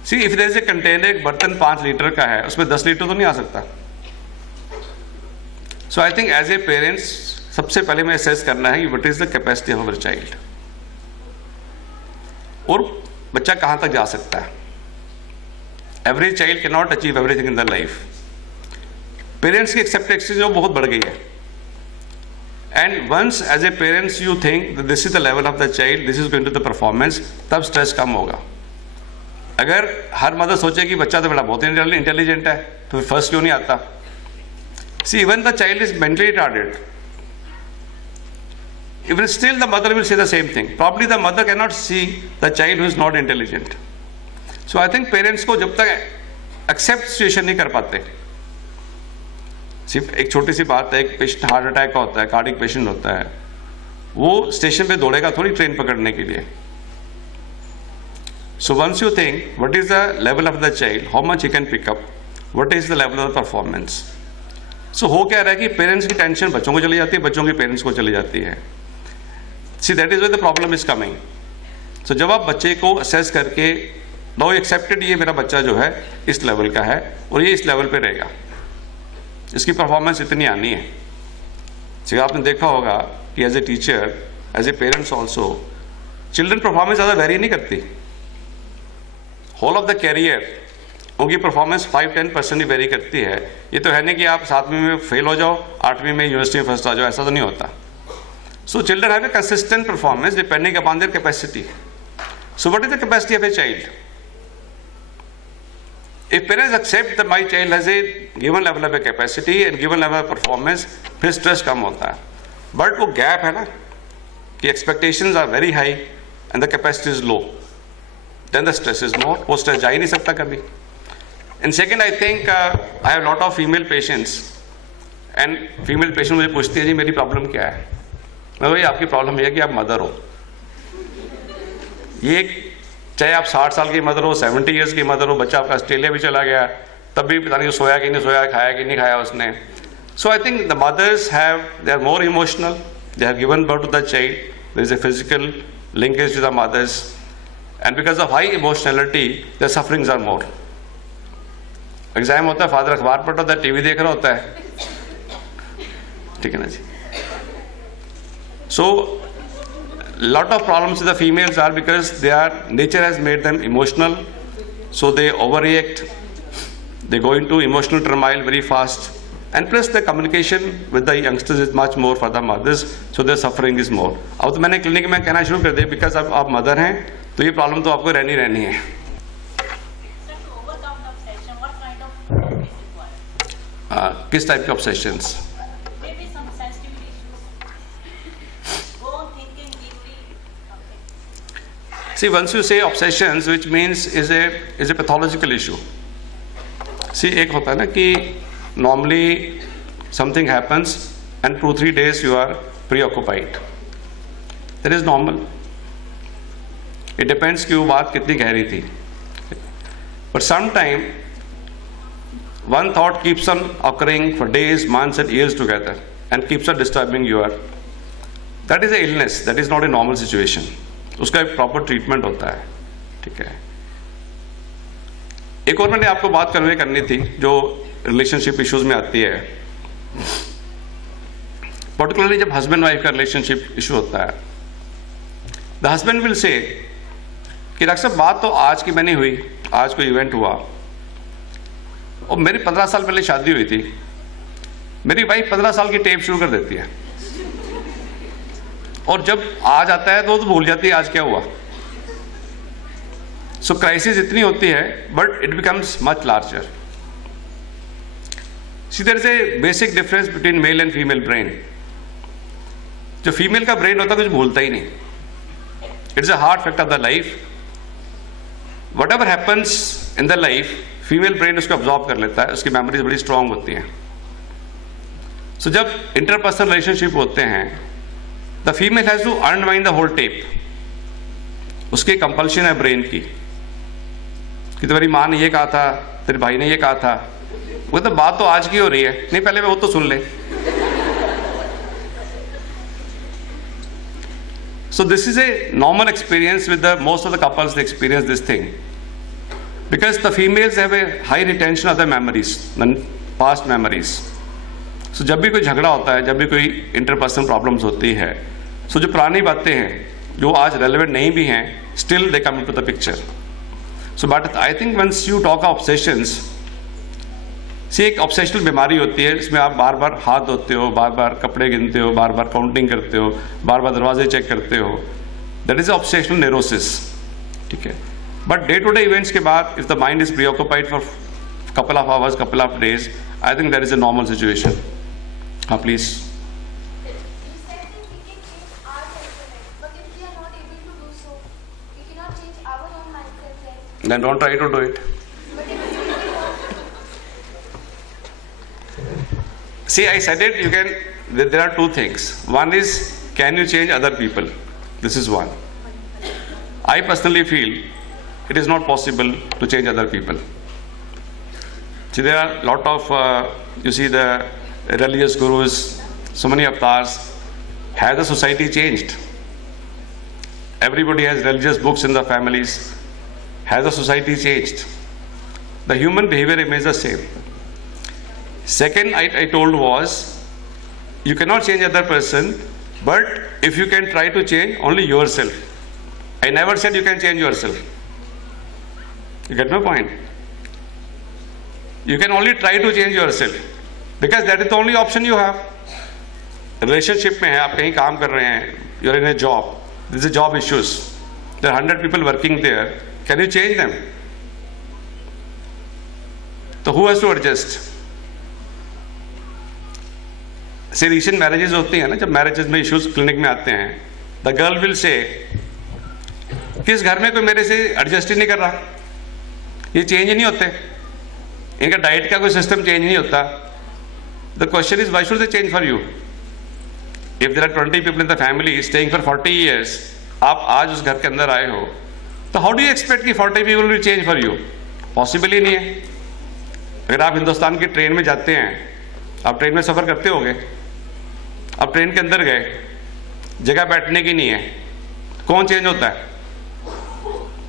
See if there is a container, एक बर्तन 5 लीटर का है, उसमें 10 लीटर तो नहीं आ सकता। So I think as a parents सबसे पहले मैं असेस करना है कि what is the capacity of our child, और बच्चा कहां तक जा सकता है। Every child can not achieve everything in the life. Parents की एक्सेप्टेंस जो बहुत बढ़ गई है, and once as a parents you think this is the level of the child, this is going to the performance, तब stress कम होगा। अगर her mother सोचे कि बच्चा तो बड़ा बहुत इंटेलिजेंट है, तो फर्स्ट क्यों नहीं आता? See even the child is mentally retarded, even still the mother will say the same thing. Probably the mother cannot see the child who is not intelligent. So I think parents को जब तक accept situation नहीं कर पाते, सिर्फ एक छोटी सी बात है, एक पेशेंट हार्ट अटैक का होता है, कार्डिक पेशेंट होता है, वो स्टेशन पे दौड़ेगा थोड़ी ट्रेन पकड़ने के लिए। So once you think what is the level of the child, how much he can pick up, what is the level of the performance, so हो क्या रहा है कि पेरेंट्स की टेंशन बच्चों को चली जाती है, बच्चों की पेरेंट्स को चली जाती है। See, that is where the problem is coming. So जब आप बच्चे को असेस करके नो एक्सेप्टेड, ये मेरा बच्चा जो है इस लेवल का है और ये इस लेवल पे रहेगा, इसकी परफॉर्मेंस इतनी आनी है। जैसे आपने देखा होगा कि as a teacher, as a parents also, children performance ज़्यादा वेरी नहीं करती। होल ऑफ द कैरियर उनकी परफॉर्मेंस 5-10% ही वेरी करती है। ये तो है नहीं कि आप 7वीं में फेल हो जाओ, 8वीं में यूनिवर्सिटी में फर्स्ट आ जाओ, ऐसा तो नहीं होता। So children have a consistent performance depending upon their capacity. So what is the capacity of a child? If parents accept that my child has a given level of a capacity and given level of performance, फिर stress कम होता है। But वो gap है ना कि expectations are very high and the capacity is low, then the stress is more। वो stress जा ही नहीं सकता कभी। And second, I think I have a lot of female patients and female patient मुझे पूछती है जी मेरी प्रॉब्लम क्या है। मैं भाई आपकी प्रॉब्लम ये है कि आप मदर हो। ये चाहे आप 60 साल की मदर हो, 70 ईयर्स की मदर हो, बच्चा आपका ऑस्ट्रेलिया भी चला गया तब भी पता नहीं सोया कि नहीं सोया, खाया कि नहीं खाया उसने। So I think the mothers have, they are more emotional, they have given birth to the child, there is a physical linkage to the mothers and because of high emotionality the sufferings are more. Exam होता है, father अखबार पढ़ रहा होता है, TV देख रहा होता है, ठीक है ना जी। सो lot of problems with the females are because nature has made them emotional, so they overreact, they go into emotional turmoil very fast, and plus the communication with the youngsters is much more for the mothers, so their suffering is more। अब तो मैंने clinic में कहना शुरू कर दिया because अब आप मदर हैं तो ये प्रॉब्लम तो आपको रहनी है। किस टाइप के obsessions? See, once you say obsessions, which means is a pathological issue. See, एक होता है ना कि normally something happens and 2-3 days you are preoccupied. That is normal. It depends कि वो बात कितनी गहरी थी. But sometime one thought keeps on occurring for days, months and years together and keeps on disturbing you. That is an illness. That is not a normal situation. उसका एक proper treatment होता है, ठीक है। एक और मैंने आपको बात कन्वे करनी थी जो रिलेशनशिप इश्यूज में आती है, पर्टिकुलरली जब हस्बैंड वाइफ का रिलेशनशिप इशू होता है। द हस्बैंड विल से कि डॉक्टर साहब बात तो आज की मैंने हुई, आज कोई इवेंट हुआ और मेरी 15 साल पहले शादी हुई थी, मेरी वाइफ 15 साल की टेप शुरू कर देती है और जब आज आता है तो भूल जाती है आज क्या हुआ। सो क्राइसिस इतनी होती है but it becomes much larger. See there is a basic difference between male and female brain. जो फीमेल का ब्रेन होता है कुछ भूलता ही नहीं, it is a hard fact of the life. Whatever happens in the life female brain उसको observe कर लेता है, उसकी मेमोरीज बड़ी स्ट्रांग होती हैं। सो जब इंटरपर्सनल रिलेशनशिप होते हैं the female has to unwind the whole tape. उसकी कंपल्शन है ब्रेन की कि तुम्हारी माँ ने ये कहा था, तेरे भाई ने ये कहा था, वो तो बात तो आज की हो रही है, नहीं पहले वो तो सुन ले। So this is a normal experience with the most of the couples. They experience this thing because the females have a high retention of the memories, past memories. So जब भी कोई झगड़ा होता है, जब भी कोई इंटरपर्सनल प्रॉब्लम्स होती है, so जो पुरानी बातें हैं जो आज रेलेवेंट नहीं भी हैं, still they come into the picture. So but I think once you talk of obsessions, see एक ऑब्सेशनल बीमारी होती है, इसमें आप बार बार हाथ धोते हो, बार बार कपड़े गिनते हो, बार बार काउंटिंग करते हो, बार बार दरवाजे चेक करते हो, दैट इज ऑब्सेशनल नेरोसिस, ठीक है। But day to day events के बाद if the mind is preoccupied for couple of hours, couple of days, I think that is a normal situation. हाँ please. Then don't try to do it. See, I said it, you can, there are two things. One is, can you change other people? This is one. I personally feel it is not possible to change other people. See, there are a lot of, you see the religious gurus, so many avatars. Has the society changed? Everybody has religious books in the families. Has the society changed? The human behavior remains the same. Second, I told was, you cannot change other person, but if you can try to change only yourself. I never said you can change yourself. You get my point? You can only try to change yourself because that is the only option you have. Relationship में है, आप कहीं काम कर रहे हैं, you are in a job, there is a job issues, there are 100 people working there, can you change them? तो who has to adjust? से recent marriages होती हैं ना, जब marriages में issues क्लिनिक में आते हैं, the girl will say किस घर में कोई मेरे से एडजस्ट ही नहीं कर रहा, ये चेंज ही नहीं होते, इनका डाइट का कोई सिस्टम चेंज नहीं होता. The question is why should they change for you? If there are 20 people in the family staying for 40 years, आप आज उस घर के अंदर आए हो, तो हाउ डू यू एक्सपेक्ट कि 40 people will change for you? Possible ही नहीं है. अगर आप हिंदुस्तान की ट्रेन में जाते हैं, आप ट्रेन में सफर करते होगे, आप ट्रेन के अंदर गए, जगह बैठने की नहीं है, कौन चेंज होता है?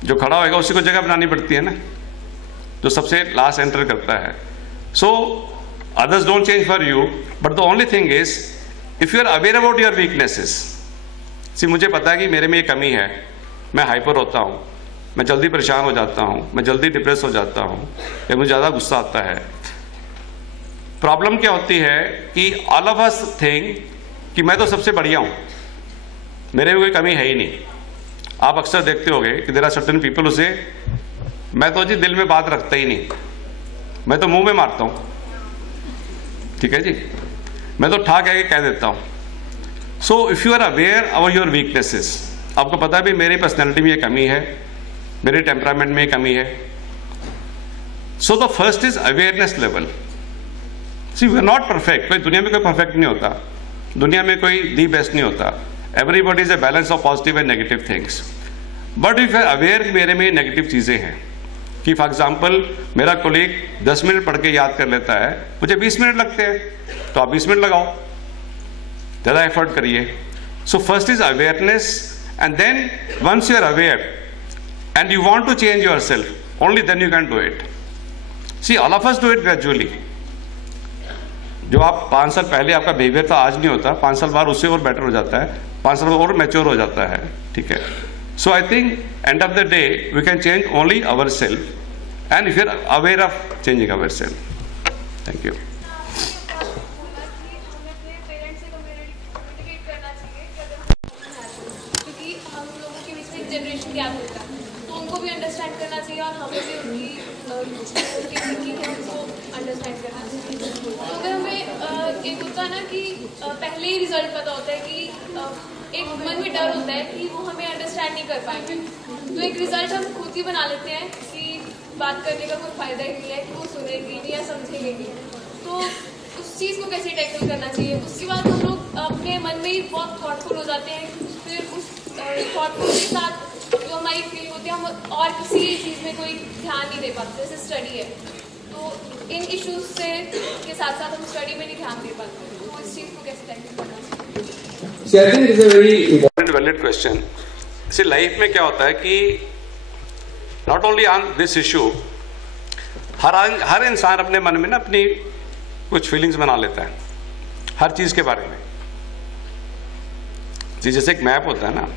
जो खड़ा होएगा उसी को जगह बनानी पड़ती है ना, जो सबसे लास्ट एंटर करता है. So others don't change for you, but the only thing is if you are aware about your weaknesses. See मुझे पता है कि मेरे में ये कमी है, मैं हाइपर होता हूँ, मैं जल्दी परेशान हो जाता हूँ, मैं जल्दी डिप्रेस हो जाता हूँ, या मुझे ज़्यादा गुस्सा आता है. प्रॉब्लम क्या होती है कि ऑल ऑफ अस थिंक कि मैं तो सबसे बढ़िया हूँ, मेरे में कोई कमी है ही नहीं. आप अक्सर देखते होंगे कि देयर आर सर्टेन पीपल उसे, मैं तो जी दिल में बात रखता ही नहीं, मैं तो मुंह में मारता हूँ, ठीक है जी, मैं तो ठा कह के कह देता हूँ. So if you are aware about your weaknesses, आपको पता है भी मेरी पर्सनैलिटी में ये कमी है, मेरे टेम्परामेंट में ये कमी है. So the first is awareness level. See we are not perfect, कोई दुनिया में कोई परफेक्ट नहीं होता, दुनिया में कोई दी बेस्ट नहीं होता. Everybody is a balance of positive and negative things. But if you are aware कि मेरे में नेगेटिव चीजें हैं, कि फॉर एग्जाम्पल मेरा कोलीग 10 मिनट पढ़ के याद कर लेता है, मुझे 20 मिनट लगते हैं, तो आप 20 मिनट लगाओ, ज़्यादा एफर्ट करिए. So first is awareness, and then once you are aware and you want to change yourself, only then you can do it. See all of us do it gradually. जो आप 5 साल पहले आपका behaviour था, आज नहीं होता, 5 साल बाद उससे और बेटर हो जाता है, 5 साल और मैच्योर हो जाता है, ठीक है. So I think end of the day we can change only ourselves, and if you're aware of changing ourselves. Thank you. क्योंकि हम लोगों के बीच में जनरेशन गैप होता है, तो उनको भी अंडरस्टैंड करना चाहिए और हमें भी उनकी थिंकिंग है उनको अंडरस्टैंड करना चाहिए. तो अगर हमें एक होता है ना कि पहले ही रिजल्ट पता होता है कि एक मन में डर होता है कि वो हमें अंडरस्टैंड नहीं कर पाएंगे, तो एक रिजल्ट हम खुद ही बना लेते हैं कि बात करने का कोई फायदा ही नहीं है, कि वो सुनेगी नहीं या समझेगी नहीं. तो उस चीज़ को कैसे टैकल करना चाहिए? उसके बाद हम लोग अपने मन में ही बहुत थॉटफुल हो जाते हैं, फिर उस थॉटफुल के साथ जो हमारी फीलिंग होती है, हम और किसी चीज़ में कोई ध्यान नहीं दे पाते. जैसे स्टडी है, तो इन इश्यूज से के साथ साथ हम स्टडी में नहीं ध्यान दे पाते, तो इस चीज़ को कैसे टैकल करना चाहिए? See, I think it is a very important, valid question. See, life में क्या होता है कि not only on this issue, हर इंसान अपने मन में ना अपनी कुछ फीलिंग्स बना लेता है हर चीज के बारे में. जी जैसे एक मैप होता है ना,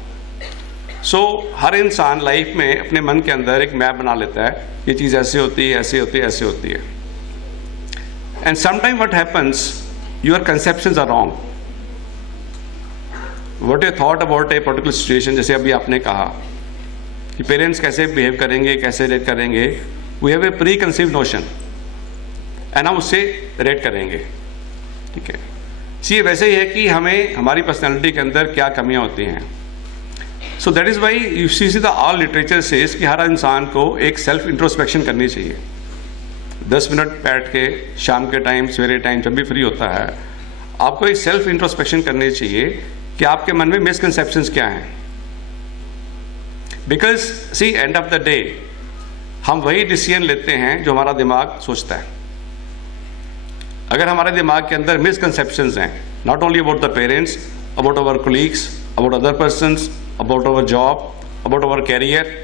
सो हर इंसान लाइफ में अपने मन के अंदर एक मैप बना लेता है, ये चीज ऐसे होती है, ऐसे होती है, ऐसे होती है. And sometime what happens, your conceptions are wrong. What you thought about a particular situation, जैसे अभी आपने कहा कि पेरेंट्स कैसे बिहेव करेंगे, कैसे रेट करेंगे, we have a pre conceive notion, एंड हम उससे रेट करेंगे, ठीक है. सी वैसे ही है कि हमें हमारी पर्सनैलिटी के अंदर क्या कमियां होती हैं. So that is why you see the all literature says कि हर इंसान को एक सेल्फ इंट्रोस्पेक्शन करनी चाहिए. 10 मिनट बैठ के शाम के टाइम, सवेरे टाइम, जब भी फ्री होता है, आपको एक सेल्फ इंट्रोस्पेक्शन करनी चाहिए कि आपके मन में मिसकंसेप्शंस क्या हैं. Because see end of the day हम वही डिसीजन लेते हैं जो हमारा दिमाग सोचता है. अगर हमारे दिमाग के अंदर मिसकंसेप्शंस हैं, not only about the parents, about our colleagues, about other persons, about our job, about our career,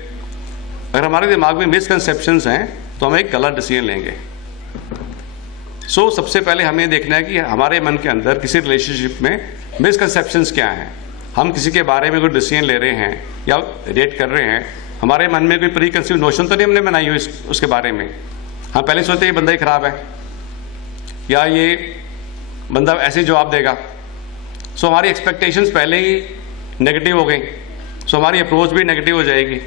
अगर हमारे दिमाग में मिसकंसेप्शंस हैं तो हम एक गलत डिसीजन लेंगे. सो सबसे पहले हमें देखना है कि हमारे मन के अंदर किसी रिलेशनशिप में मिसकंसेप्शंस क्या हैं. हम किसी के बारे में कोई डिसीजन ले रहे हैं या रेट कर रहे हैं, हमारे मन में कोई प्री कंसीव नोशन तो नहीं हमने बनाई हुई उसके बारे में. हम पहले सोचते ये बंदा ही खराब है या ये बंदा ऐसे जवाब देगा, सो हमारी एक्सपेक्टेशंस पहले ही नेगेटिव हो गई, सो हमारी अप्रोच भी नेगेटिव हो जाएगी।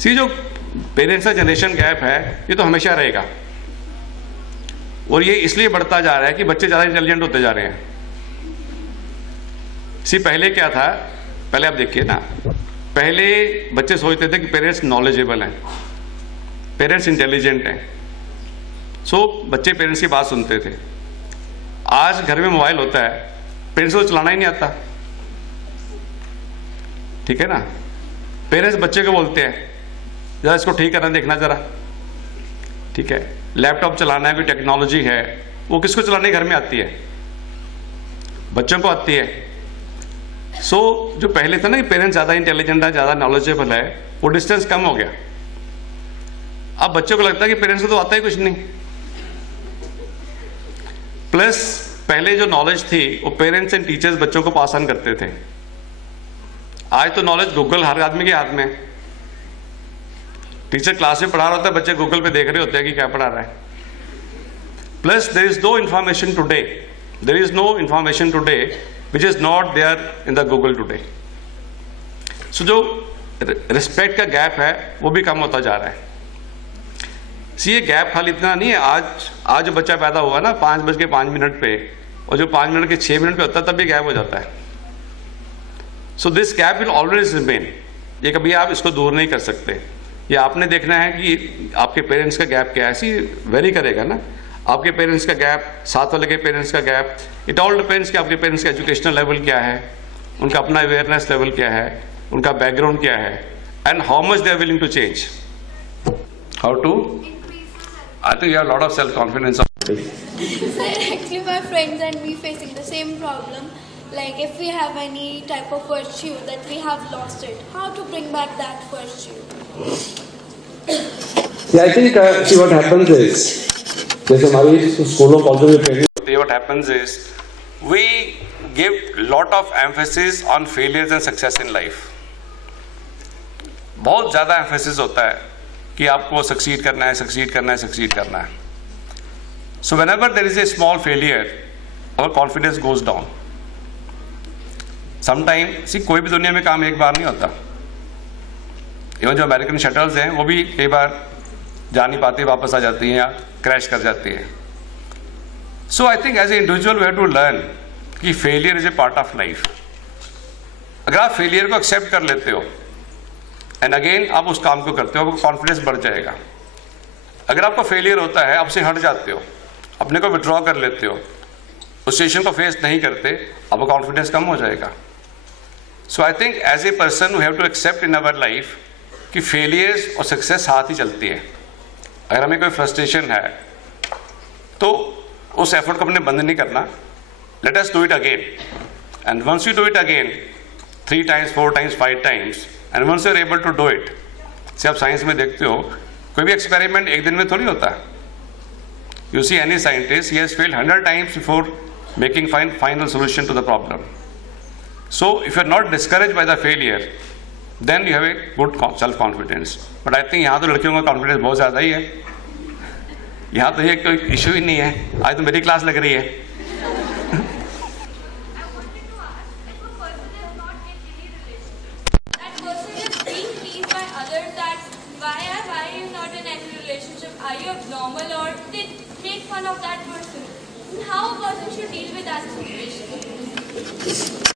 सी जो पेरेंट्स का जनरेशन गैप है ये तो हमेशा रहेगा, और ये इसलिए बढ़ता जा रहा है कि बच्चे ज़्यादा इंटेलिजेंट होते जा रहे हैं। सी पहले क्या था, पहले आप देखिए ना, पहले बच्चे सोचते थे कि पेरेंट्स नॉलेजेबल हैं, पेरेंट्स इंटेलिजेंट हैं, सो बच्चे पेरेंट्स की बात सुनते थे। आज घर में मोबाइल होता है, पेरेंट्स को चलाना ही नहीं आता, ठीक है ना। पेरेंट्स बच्चे को बोलते हैं जरा इसको ठीक करना देखना जरा, ठीक है। लैपटॉप चलाना है, कोई टेक्नोलॉजी है, वो किसको चलाने घर में आती है, बच्चों को आती है। सो जो पहले था ना कि पेरेंट्स ज़्यादा इंटेलिजेंट है, ज़्यादा नॉलेजेबल है, वो डिस्टेंस कम हो गया। अब बच्चों को लगता है कि पेरेंट्स को तो आता ही कुछ नहीं। प्लस पहले जो नॉलेज थी वो पेरेंट्स एंड टीचर्स बच्चों को पास ऑन करते थे। आज तो नॉलेज गूगल हर आदमी के हाथ में। टीचर क्लास में पढ़ा रहा होता है, बच्चे गूगल पे देख रहे होते हैं कि क्या पढ़ा रहा है। Plus there is no information today, there is no information today which is not there in the Google today. So जो रिस्पेक्ट का गैप है वो भी कम होता जा रहा है। सी ये गैप खाली इतना नहीं है, आज जो बच्चा पैदा हुआ ना 5:05 पे, और जो 5 मिनट के 6 मिनट पे होता है तब भी गैप हो जाता है। So this gap will always remain, ये कभी आप इसको दूर नहीं कर सकते। ये आपने देखना है कि आपके पेरेंट्स का गैप क्या है। सी वेरी करेगा ना, आपके पेरेंट्स का गैप, साथ वाले के पेरेंट्स का गैप, इट ऑल डिपेंड्स कि आपके पेरेंट्स का एजुकेशनल लेवल क्या है, उनका अपना अवेयरनेस लेवल क्या है, उनका बैकग्राउंड क्या है, and how much they are willing to change. How to, I think you have a lot of self-confidence. Sir, actually my friends and me facing the same problem. Like if we have any type of virtue that we have lost it, how to bring back that virtue? Yeah, I think see what happens is, जैसे हमारी स्कूलों कॉलेजों में training, what happens is we give lot of emphasis on failures and success in life. बहुत ज़्यादा emphasis होता है कि आपको सक्सीड करना है, सक्सीड करना है, सक्सीड करना है। So when ever there is a small failure और कॉन्फिडेंस गोज डाउन। समटाइम सी कोई भी दुनिया में काम एक बार नहीं होता। इवन जो अमेरिकन शटल्स हैं वो भी कई बार जा नहीं पाती, वापस आ जाती हैं या क्रैश कर जाती है। So I think as a individual we have to learn कि failure is a part of life. अगर आप फेलियर को एक्सेप्ट कर लेते हो एंड अगेन आप उस काम को करते हो, आपको कॉन्फिडेंस बढ़ जाएगा। अगर आपको फेलियर होता है, आप उससे हट जाते हो, अपने को विड्रॉ कर लेते हो, उस सिचुएशन को फेस नहीं करते, आपका कॉन्फिडेंस कम हो जाएगा। So I think as a person we have to accept in our life कि फेलियर्स और सक्सेस साथ ही चलती है। अगर हमें कोई फ्रस्ट्रेशन है तो उस एफर्ट को अपने बंद नहीं करना, let us do it again, and once you do it again 3 times, 4 times, 5 times, and once you are able to do it. से आप साइंस में देखते हो कोई भी एक्सपेरिमेंट एक दिन में थोड़ी होता है। You see any scientist, he has failed 100 times before making final solution to the problem. So if you are not discourage by the failure then you have a good self confidence. But I think यहाँ तो लड़कियों का confidence बहुत ज़्यादा ही है, यहाँ तो ये कोई इशू ही नहीं है। आज तो मेरी क्लास लग रही है। Are you abnormal or they make fun of that person? How a person should deal with that situation?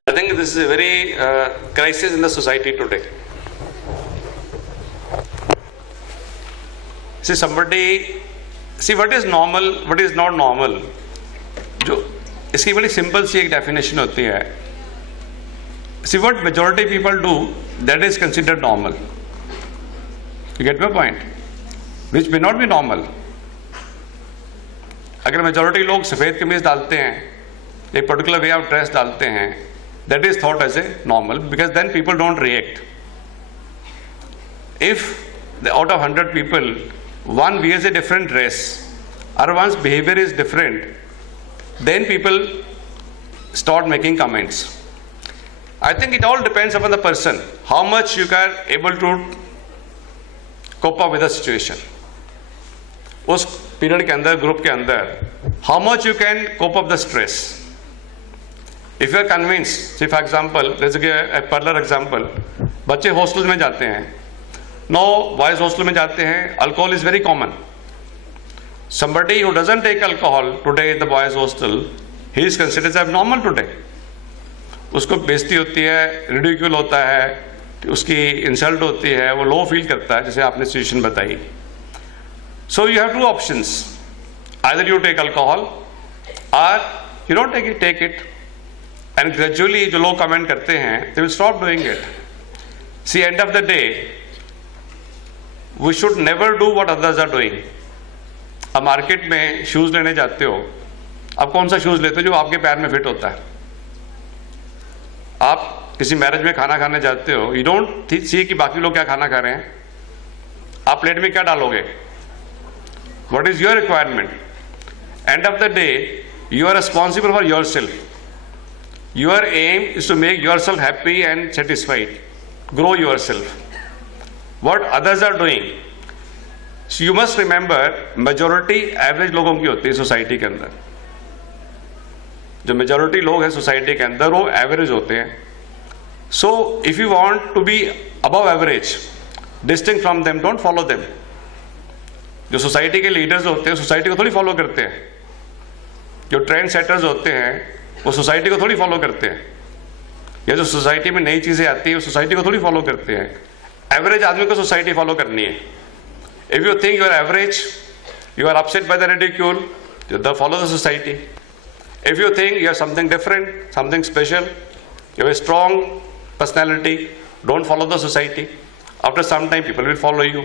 I think this is a very crisis in the society today. See what is normal, what is not normal. जो इसकी बड़ी simple सी एक definition होती है। See what majority people do, that is considered normal. You get my point? Which may not be normal. अगर majority लोग सफ़ेद कमीज डालते हैं, एक पर्टिकुलर वे ऑफ ड्रेस डालते हैं, that is thought as a normal, because then people don't react. If out of 100 people, one wears a different dress or one's behavior is different, then people start making comments. I think it all depends upon the person, how much you are able to cope up with the situation. उस period के अंदर, group के अंदर, how much you can cope up the stress. If you are convinced, see for example, जैसे a parlour example, बच्चे hostel में जाते हैं. नो, बॉयज हॉस्टल में जाते हैं, alcohol is very common. Somebody who doesn't take alcohol today in the boys' hostel, he is considered as abnormal today. उसको बेइज्जती होती है, रिडिक्यूल होता है, उसकी इंसल्ट होती है, वो लो फील करता है, जैसे आपने सिचुएशन बताई. So you have two options. Either you take alcohol or you don't take it. And gradually जो लोग कमेंट करते हैं, they will stop doing it. See, end of the day, we should never do what others are doing. अब market में shoes लेने जाते हो, आप कौन सा शूज लेते हो जो आपके पैर में फिट होता है. आप किसी मैरिज में खाना खाने जाते हो, यू डोंट सी कि बाकी लोग क्या खाना खा रहे हैं, आप प्लेट में क्या डालोगे. What is your requirement. End of the day you are responsible for yourself. Your aim is to make yourself happy and satisfied. Grow yourself. What others are doing, you must remember, majority average लोगों की होती है society के अंदर. जो majority लोग हैं society के अंदर वो एवरेज होते हैं. So if you want to be above average, distinct from them, don't follow them. जो सोसाइटी के लीडर्स होते हैं सोसाइटी को थोड़ी फॉलो करते हैं. जो ट्रेंड सेटर्स होते हैं वो सोसाइटी को थोड़ी फॉलो करते हैं. या जो सोसाइटी में नई चीजें आती है वो सोसाइटी को थोड़ी फॉलो करते हैं. एवरेज आदमी को सोसाइटी फॉलो करनी है. If you think you are average, you are upset by the ridicule, you follow the society. If you think you have something different, something special, you have a strong personality, don't follow the society. After some time, people will follow you.